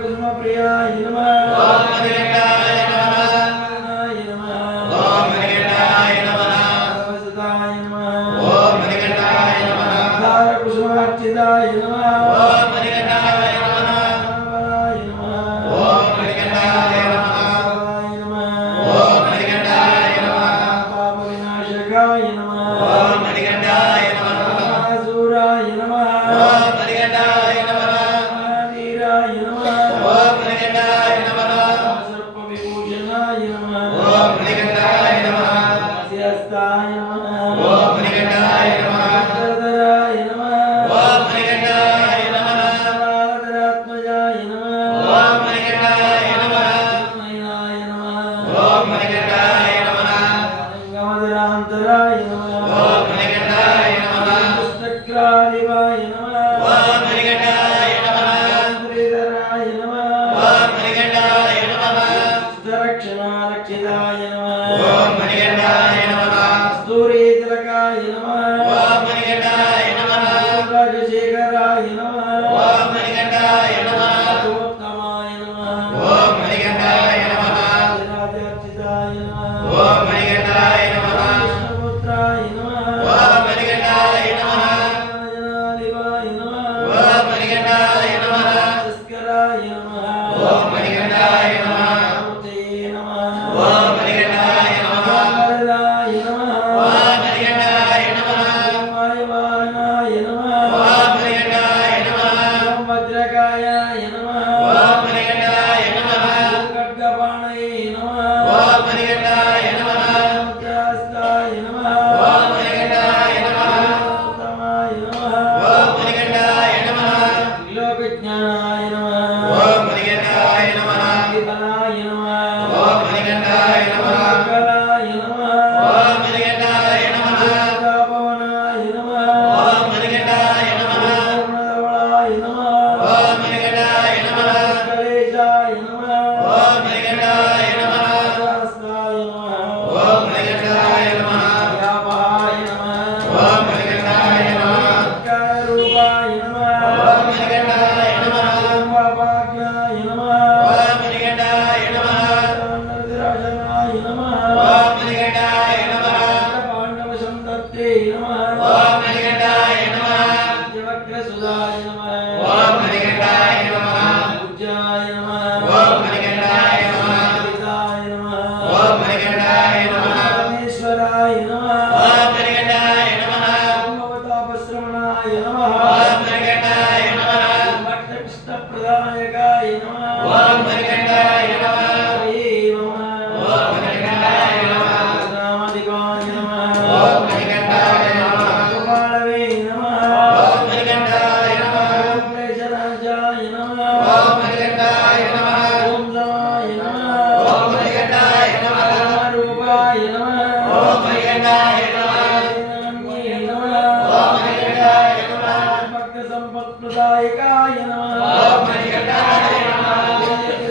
కుసుమ ప్రియాయ నమః ఓం మణికంఠాయ నమః ఓం మణికంఠాయ నమః సర్వసదాయ నమః ఓం మణికంఠాయ నమః కుసుమార్చితాయ నమః ఓం మణికంఠాయ నమః ఓం మణికంఠాయ నమః ఓం మణికంఠాయ నమః పాప వినాశకాయ నమః ఓం మణికంఠాయ నమః సూరాయ నమః ఓం మణికంఠాయ నమః వీరాయ నమః ఓం మణికంఠాయ నమః సర్ప విభూషణాయ నమః ఓం మణికంఠాయ నమః స్యస్తాయ నమః ఓం మణికంఠాయ నమః సరదరాయ నమః ఓం మణికంఠాయ నమః సరదరాత్మజాయ నమః ఓం మణికంఠాయ నమః నయనాయ నమః ఓం మణికంఠాయ నమః గమదరాంతరాయ నమః ఓం మణికంఠాయ నమః పుస్తక్రాదివాయ నమః ఓం మణికంఠాయ నమః శ్రీధరాయ నమః ఓం మణికంఠాయ నమః స్థరక్షణారక్షితాయ నమః ఓం మణికంఠాయ నమః స్తూరీతిలకాయ నమః ఓం మణికంఠాయ నమః రాజశేఖరాయ నమః ఓం మణికంఠాయ నమః ఉత్తమాయ నమః ఓం మణికంఠాయ నమః రాజార్చితాయ నమః ఓం మణికంఠాయ నమః కృష్ణపుత్రాయ నమః ఓం మణికంఠాయ నమః జనాధిపాయ నమః ఓం మణికంఠాయ నమః తస్కరాయ నమః ఓం మణికంఠాయ నమః మూర్తయే నమః ఓం మణికంఠాయ నమః వరదాయ నమః ఓం మణికంఠాయ నమః వాయువాహనాయ నమః ఓం మణికంఠాయ నమః వజ్రకాయాయ నమః ఓం మణికంఠాయ నమః ఖడ్గపాణయే నమః ఓం మణికంఠాయ నమః ముద్రాస్తాయ నమః ఓం మణికంఠాయ నమః ఉత్తమాయ నమః ఓం మణికంఠాయ నమః లోకజ్ఞానాయ నమః ఓం మణికంఠాయ నమః విపనాయ నమః ఓం మణికంఠాయ నమః కలాయ నమః ఓం మణికంఠాయ నమః భవనాయ నమః ఓం మణికంఠాయ నమః పూర్ణధవళాయ నమః ఓం మణికంఠాయ నమః కలేశాయ నమః ఓం మణికంఠాయ నమః శాస్తాయ నమః ఓం మణికంఠాయ నమః వ్యాపాయ నమః ఓం మణికంఠాయ నమః కారూపాయ నమః ఓం మణికంఠాయ నమః వాపాజ్ఞాయ నమః ఓం మణికంఠాయ నమః నరదిరాజనాయ నమః ఓం మణికంఠాయ నమః పాండవ సందత్తే నమః ఓం మణికంఠాయ నమః దివక్రసుదాయ నమః ఓం మణికంఠాయ నమః పూజ్యాయ నమః ఓం మణికంఠాయ నమః పితాయ నమః ఓం మణికంఠాయ నమః పరమేశ్వరాయ నమః ఓం మణికంఠాయ నమః భవతాపశ్రమణాయ నమః ఓం మణికంఠాయ నమః భక్తకృష్ణ ప్రదాయకాయ నమః ఓం మణికంఠాయ నమః హరే నమః ఓం మణికంఠాయ నమః నామదికాయ నమః ఓం మణికంఠాయ నమః గోపాలవే నమః ఓం మణికంఠాయ నమః క్లేశరాజాయ నమః ఓం మణికంఠాయ నమః ఓం సమాయ నమః ఓం మణికంఠాయ నమః రూపాయ నమః ఓం మణికంఠాయ నమః ఓం మణికంఠాయ నమః భక్త సంపత్ప్రదాయకాయ నమః ఓం మణికంఠాయ నమః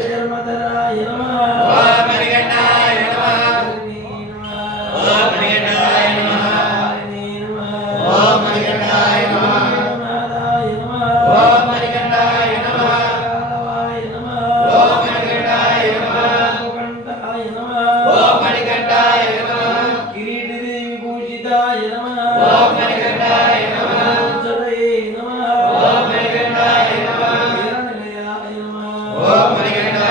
ధర్మధరాయ నమః ఓం మణికంఠాయ నమః ఓం మణికంఠాయ నమః ఓం మణికంఠాయ నమః ఓం మణికంఠాయ నమః కాలవాయ నమః ఓం మణికంఠాయ నమః ముకంఠాయ నమః ఓం మణికంఠాయ నమః కిరీటిదేవి భూషితాయ నమః ఓం మణికంఠాయ నమః సదయే నమః ఓం మణికంఠాయ నమః హిరణ్యయాయ నమః ఓం మణికంఠాయ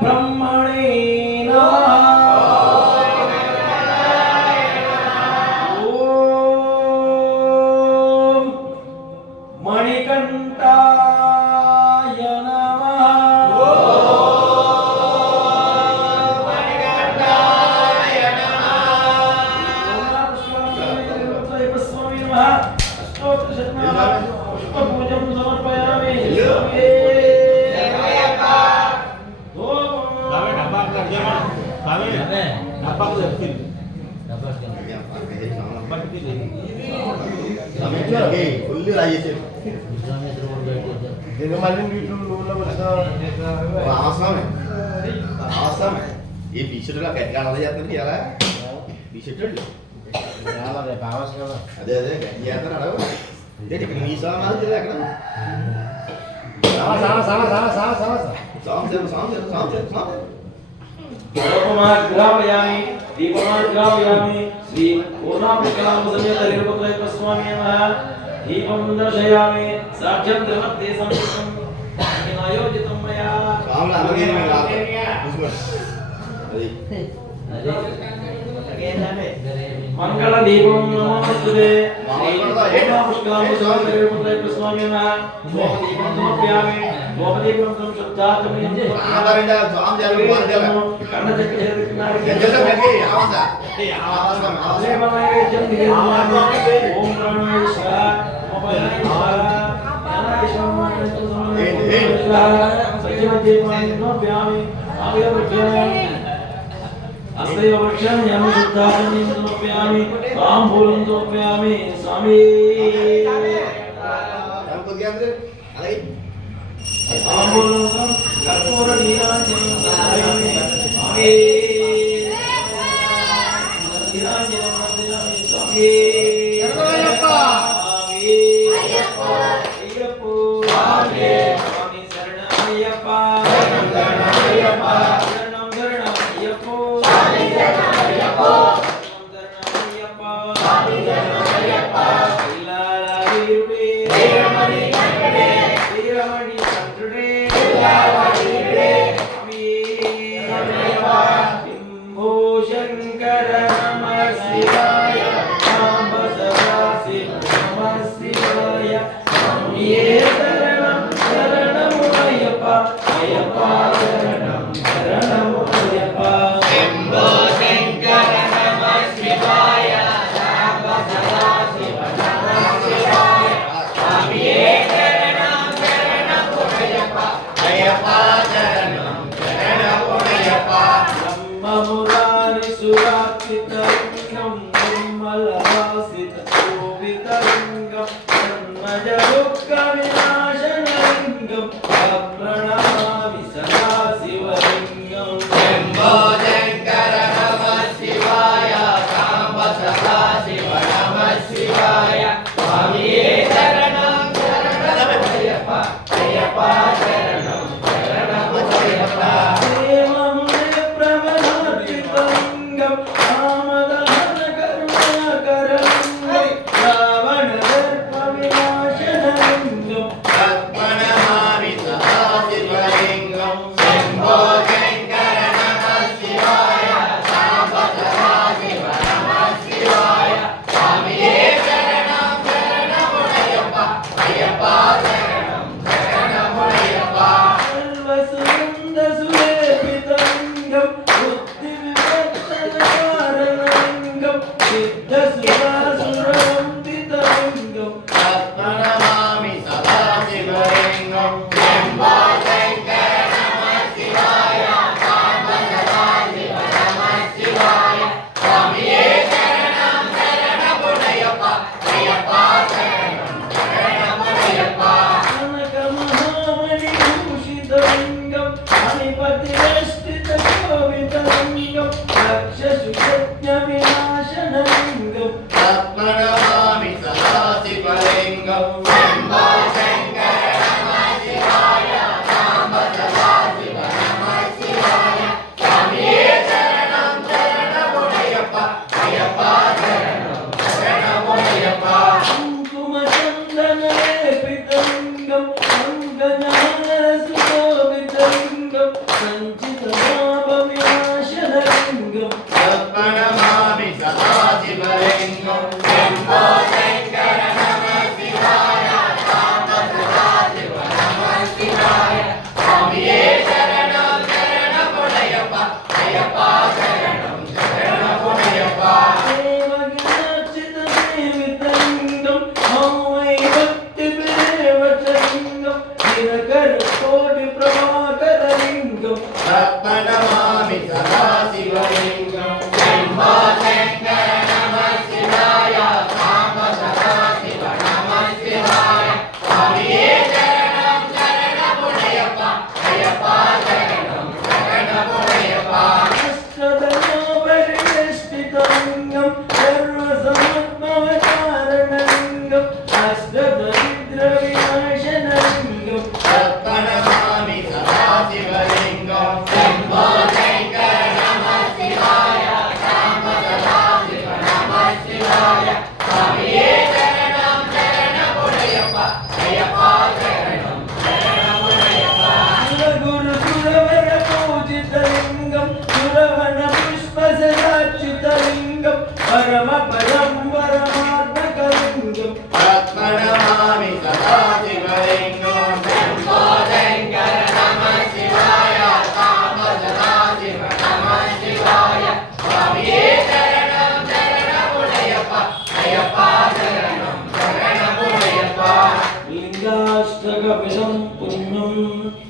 ब्रह्मणे नमः ओम मणिकंठाय नमः पुष्पपूजं समर्पयामि Kami dapat kerja mah. Kami dapat kerja. Dapat kerja. Fully राहायचे आसाम है ये टी-शर्ट ला काय घालायला जात नाही याला टी-शर्ट అదే అదే చేస్తున్నాడు అంటే ఇక్కడ నీ సామాన్ తెలియక ग्रापयामि दीपमाग्रापयामि श्री पूर्णापुष्कलामसमेत वीरभद्रस्वामी नमः दीपं दर्शयामि साक्षात् त्रिमूर्ति संयुक्तं आयोजितं मया సామాన్ అలాగే मंगल दीपं नमोस्तुते श्री पूर्णापुष्कलामसमेत वीरभद्रस्वामी नमः दीपं समर्पयामि दीपं शुद्धात्मयं ఆధారంగా సామాన్ జరుగు మార్గాల ఎంజల పెట్టి ఆవాస ఆవాస ओम प्रणवेश्वर अस्त्रैव वृक्षं यं शुद्धात्मनि समर्पयामि ताम्बूलं समर्पयामि स्वामी అలాగే ताम्बूलं कर्पूरनीराञ्जनं समर्पयामि स्वामी నీరాంజనం సమర్పయామి స్వామి అయ్యప్ప స్వామి శరణమయ్యప్ప శరణం శరణమయ్యప్ప వీరమణి కంఠుడే శంభో శంకర నమః శివాయ సాంబ సదా శివ నమః శివాయ స్వామియే శరణం శరణము అయ్యప్ప అయ్యప్ప శరణం శరణము అయ్యప్ప శంభో శంకర నమః శివాయ సాంబ సదా శివ నమః శివాయ స్వామియే శరణం శరణము అయ్యప్ప అయ్యప్ప శరణం శరణము అయ్యప్ప బ్రహ్మమురారి సురాత్రితలింగం నిర్మలవాసిత శోభితలింగం జన్మజ దుఃఖ వినాశనలింగం ప్రణమామి సదా శివలింగం శంభో శంకర నమః శివాయ సాంబ సదా శివ నమః శివాయ స్వామియే శరణం శరణమయ్యప్ప అయ్యప్ప శరణం శరణమయ్యప్ప దేవమునే ప్రమథాత్రితలింగం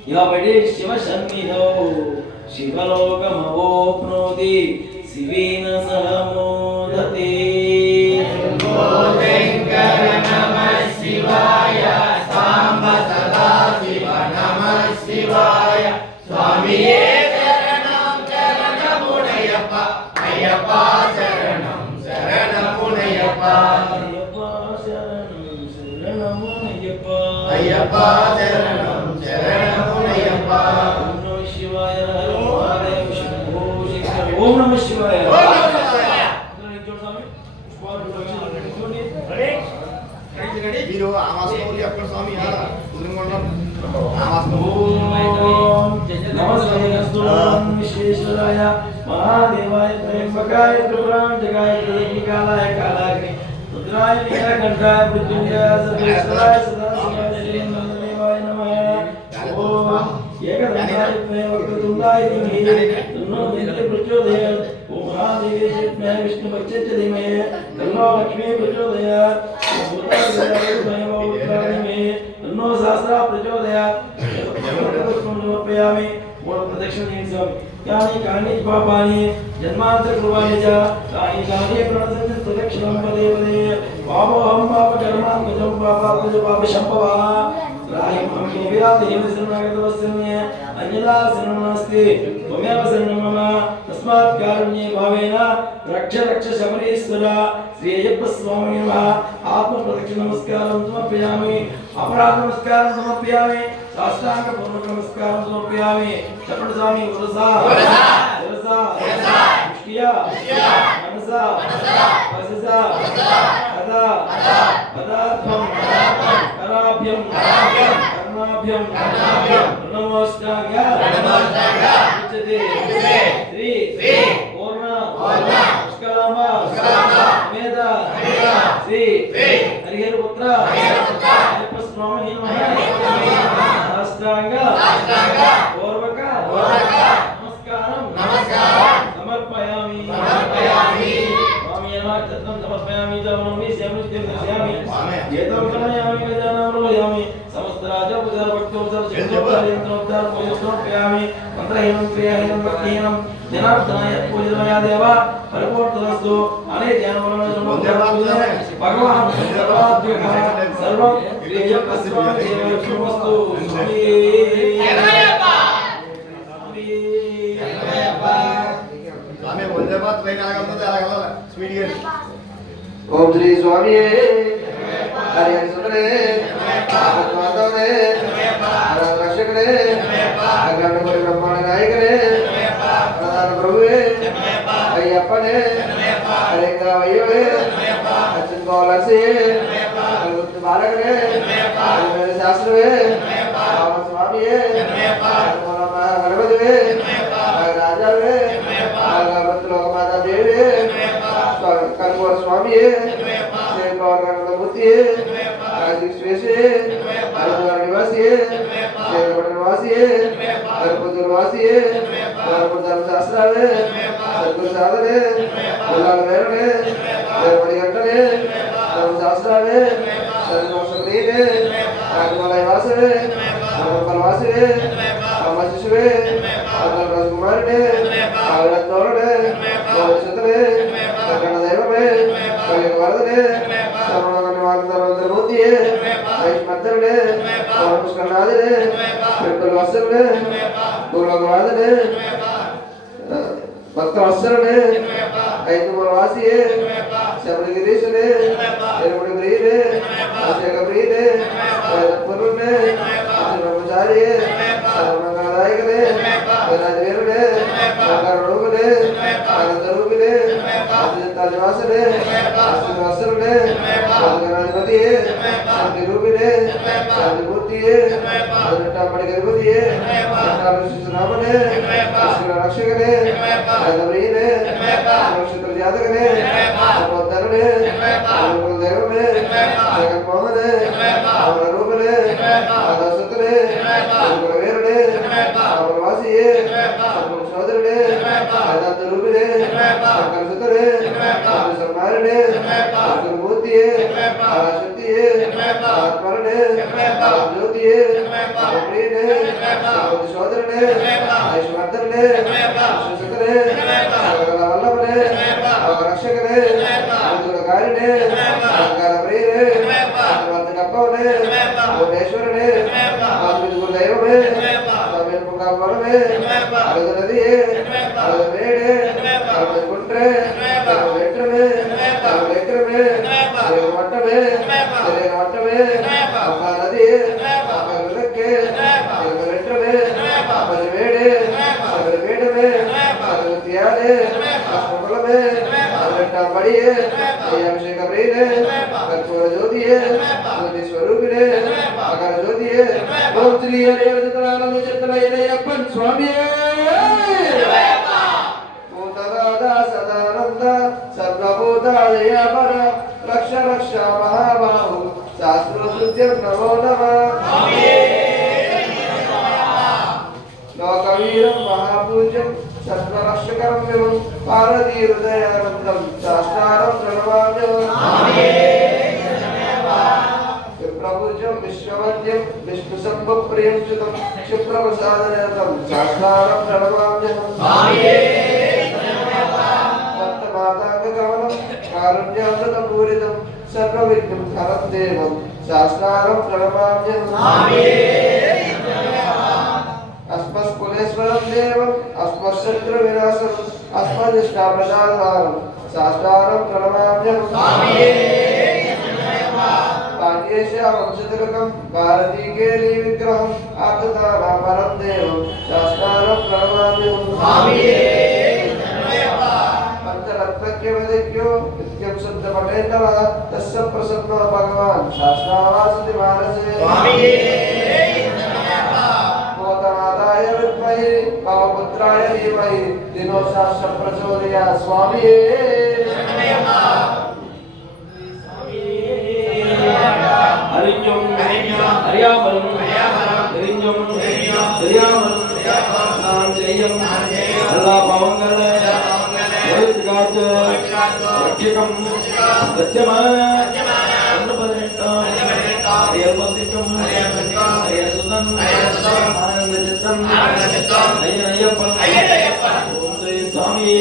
यवडे शिवसन्निधौ शिवलोकमवोप्नोति शिवेन सह मोदते शंकर नमः शिवाय सांब सदा शिव नमः शिवाय स्वामिये शरणं शरणमुनयप्पा अय्यप्पा शरणं शरणमुनयप्पा अय्यप्पा शरणं शरणमुनयप्पा ओम नमः शिवाय మీరు ఆమాస్మౌలి అక్కడ స్వామి యారా కుదురుకొండం ఆమాస్మౌలి ओम नमस्ते स्तुतं विश्वेश्वराय महादेवाय त्र्यंबकाय त्रिपुरां जगाय त्रिकालाय कालाग्नि रुद्राय नीलकंठाय मृत्युंजयाय सर्वेश्वराय सदाशिवाय श्रीदेवाय नमः ओम एकदन्ताय वक्रतुंडाय धीमहि तन्नो दन्ति प्रचोदयात् ओम महादेवे विष्णु विष्णुपक्षे च धीमहि तन्नो लक्ष्मी प्रचोदयात् ओम भूताय तन्नो सहस्रा प्रचोदयात् समर्पयामि और प्रदक्षिण स्वामी यानि कानि पापानि जन्मांतर कुर्वाणि च तानि तानि प्रणसञ्च प्रदक्षिणं पदे पदे पापोऽहं पापकर्मां कुजं पापात्मज पापशम्भवः रायं मम विरादेव शरणागतवत्सल्ये अन्यथा शरणं नास्ति त्वमेव शरणं मम तस्मात् कारुण्ये भावेन रक्ष रक्ष शबरीश्वर श्री अय्यप्प स्वामी नमः आत्मप्रदक्षिण नमस्कारं समर्पयामि अपराध नमस्कारं समर्पयामि साष्टांग पूर्वक नमस्कारं समर्पयामि चपड़ स्वामी उरसा उरसा मुष्टिया मनसा वससा कदा पदार्थम कराभ्यम कर्णाभ्यम नमोष्टांग उच्यते श्री पूर्ण पुष्कलांबा वेदा श्री हरिहर पुत्र अय्यप्प स्वामी नमः साष्टांग पूर्वक नमस्कारं समर्पयामि स्वामी नमः तत्त्वं समर्पयामि तमनोमि श्यामृत्यं दर्शयामि एतं समयामि गजाननं रोयामि समस्त राजा उदार भक्तोदार चित्तोदार यन्त्रोदार पूजोदार मंत्रहीनं क्रियाहीनं भक्तिहीनं जनार्दनाय पूजितमय देव परिपूर्णस्तु अने ध्यानवनं भगवान् सर्वात्मकः सर्वं क्रियकस्वामिस्तु స్వామి వందే మాతరం ట్రైన్ అలాగెళ్తుంది అలాగెళ్ళాలి స్పీడ్ గా ओम श्री स्वामी हरि सुंदरे माधवने रक्षकने अग्रणी ब्रह्मांड नायकने प्रधान प्रभुवे अय्यप्पने हरे कावय्यवे अच्युत गौलसे गुप्त बालकने मेरे शास्त्रवे राम स्वामीये गणपतिवे राजावे लोक माता देवी कर्पूर स्वामी श्री गौरगणपति श्रेष्ठ निवासी श्री निवासी कर्पूर निवासी कर्पूर धर्मशास्त्र सद्गुरु साधने गुलाल वेरणे परिघटने धर्मशास्त्र सर्वसुनी राजमलवासने कलवासने अमशिषवे राजकुमारी आविरत्नोरणे भविष्यतने कन्नड़देवमे कलियुगवर्धने सर्वगणवानंदरवंदरमूर्तिये ऐश्वर्यने पुष्करनादिने त्रिपुरवत्सरने पूर्वगवादने भक्तवत्सरने ऐतुमवासिये शबरिगिरीशने तिरुमणिगिरीने अशेखप्रियने वेदपुरुने ब्रह्मचारिये सर्वमंगलदायकने वेदाधिवीरने मंगलरूपने आनंदरूपिणे अद्वैतादिवासने अष्टवत्सरने मंगलाधिपतिये शांतिरूपिणे शांतिमूर्तिये अद्वैतामणिगिरिपतिये अष्टादशनामने रक्षकने वेदप्रियने जातकने सर्वोद्धरणे देवमे जगन्मोहने अमररूपने आदर्शतने वीरणे अमरवासिये सौदरणे वेदांतरूपिणे शंकरसुतने सर्वसम्मानने गुरुमूर्तिये आशक्तिये ఆత్మనే జ్యోతి ప్రియనే సోదరుడే ఐశ్వర్ధనే సుఖనే వల్లభనే రక్షకనే కారిణే ప్రియనే కప్పవనే కోటేశ్వరనే దైవమే వరమే అరదు నదియే అరదు మేడే అరదు గుంట్రే అరదు వెట్రమే అరదు ఎక్రమే అరదు వట్టమే అరదు వట్టమే అమ్మ నదియే అమ్మ విలక్కే అరదు వెట్రమే అరదు మేడే అరదు మేడమే అరదు త్యాలే అస్మకులమే అరదు మడియే అభిషేక ప్రియనే కర్పూర జ్యోతియే అరదు స్వరూపిణే అగర జ్యోతియే ఓం శ్రీ హరి చిత్తనయ్యప్పన్ స్వామి భూతరాధ సదానంద సర్వభూతాదయపర రక్ష రక్ష మహాబాహు శాస్త్రశుద్ధ్యం నమో నమః లోకవీరం మహాపూజ్యం సర్వరక్షకరం విమం పార్వతీ హృదయానందం శాస్త్రారం ప్రణమామ్యహం प्रभुजं विश्ववद्यं विष्णुसम्भप्रियं च्युतं क्षिप्रप्रसादनरतं शास्त्रारं प्रणमाम्यहं भक्तमाताङ्गकमलं कारुण्यामृतपूरितं सर्वविघ्नं हरं देवं शास्त्रारं प्रणमाम्यहं अस्मत्कुलेश्वरं देवम् अस्मत्शत्रुविनाशम् अस्मदिष्टाप्रदाधारं शास्त्रारं प्रणमाम्यहं वंशतिलकं भारती केली विग्रहं आर्ततारापरं देवं शास्त्रारं प्रणमाम्यहं पंचरत्नक्यवदिक्यो नित्यं शुद्धपठेतरः तस्य प्रसन्नो भगवान् शास्त्रावासति मानसे मोदनादाय विद्महे भवपुत्राय धीमहि दिनो शास्त्र प्रचोदयात् स्वामी हरिञ्जं हरियामलं हरिञ्जं हरियामलं नामधेयं अल्लाह पावंगल वैद्यकाच रक्षकं सत्यमान अन्नपदनिष्ठं हरियल्पसिकं हरियसुदं आनन्दचित्तं अय्यप्पन ओम जय स्वामी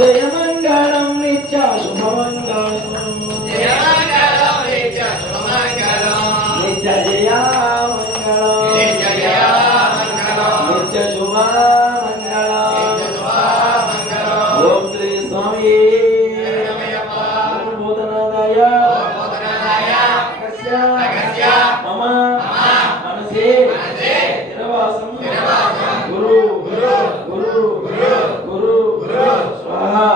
जय मंगलम ఓం శ్రీ స్వామి భూతనాదాయ మమ మనసే స్థిరవాసం గురు గురు గురు గురు స్వాహా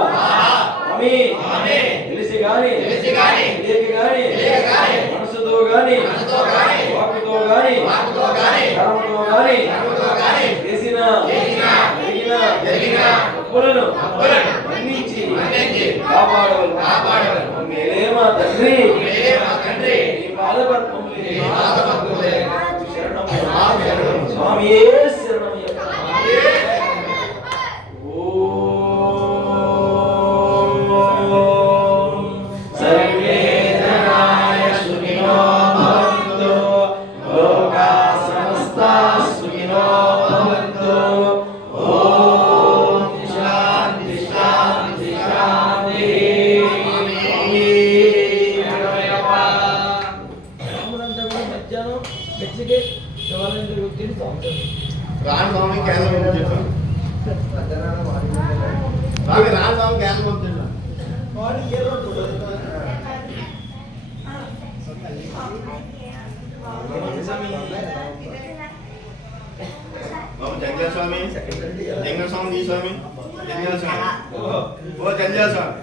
స్వామి తెలిసి గాని తెలియక గాని మనసుతో గాని వాక్కుతో గాని కర్మతో గాని చేసిన జరిగిన తప్పులను మన్నించి కాపాడవలను మేలే మా తండ్రి నీ పాదపద్మములే శరణము స్వామియే శరణమయ్యప్ప సర్వే జనాయ సుఖినో భవంతు లోకా సమస్తా సుఖినో భవంతు ఓం శాంతి శాంతి శాంతి స్వామి శరణమయ్యప్ప రాములంతా కూడా మధ్యాహ్నం మెచ్చికి శివాలయం గురించి రాను స్వామి కేంద్రం పంపించాను స్వామి రాను స్వామి కేంద్రం పంపించాను బాబు జంగల్ స్వామి జంగల్ స్వామి ఈ స్వామి జంగల్ స్వామి ఓ జంగల్ స్వామి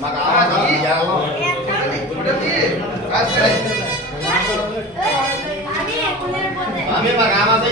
మాకు ఆమె మాకు ఆమాస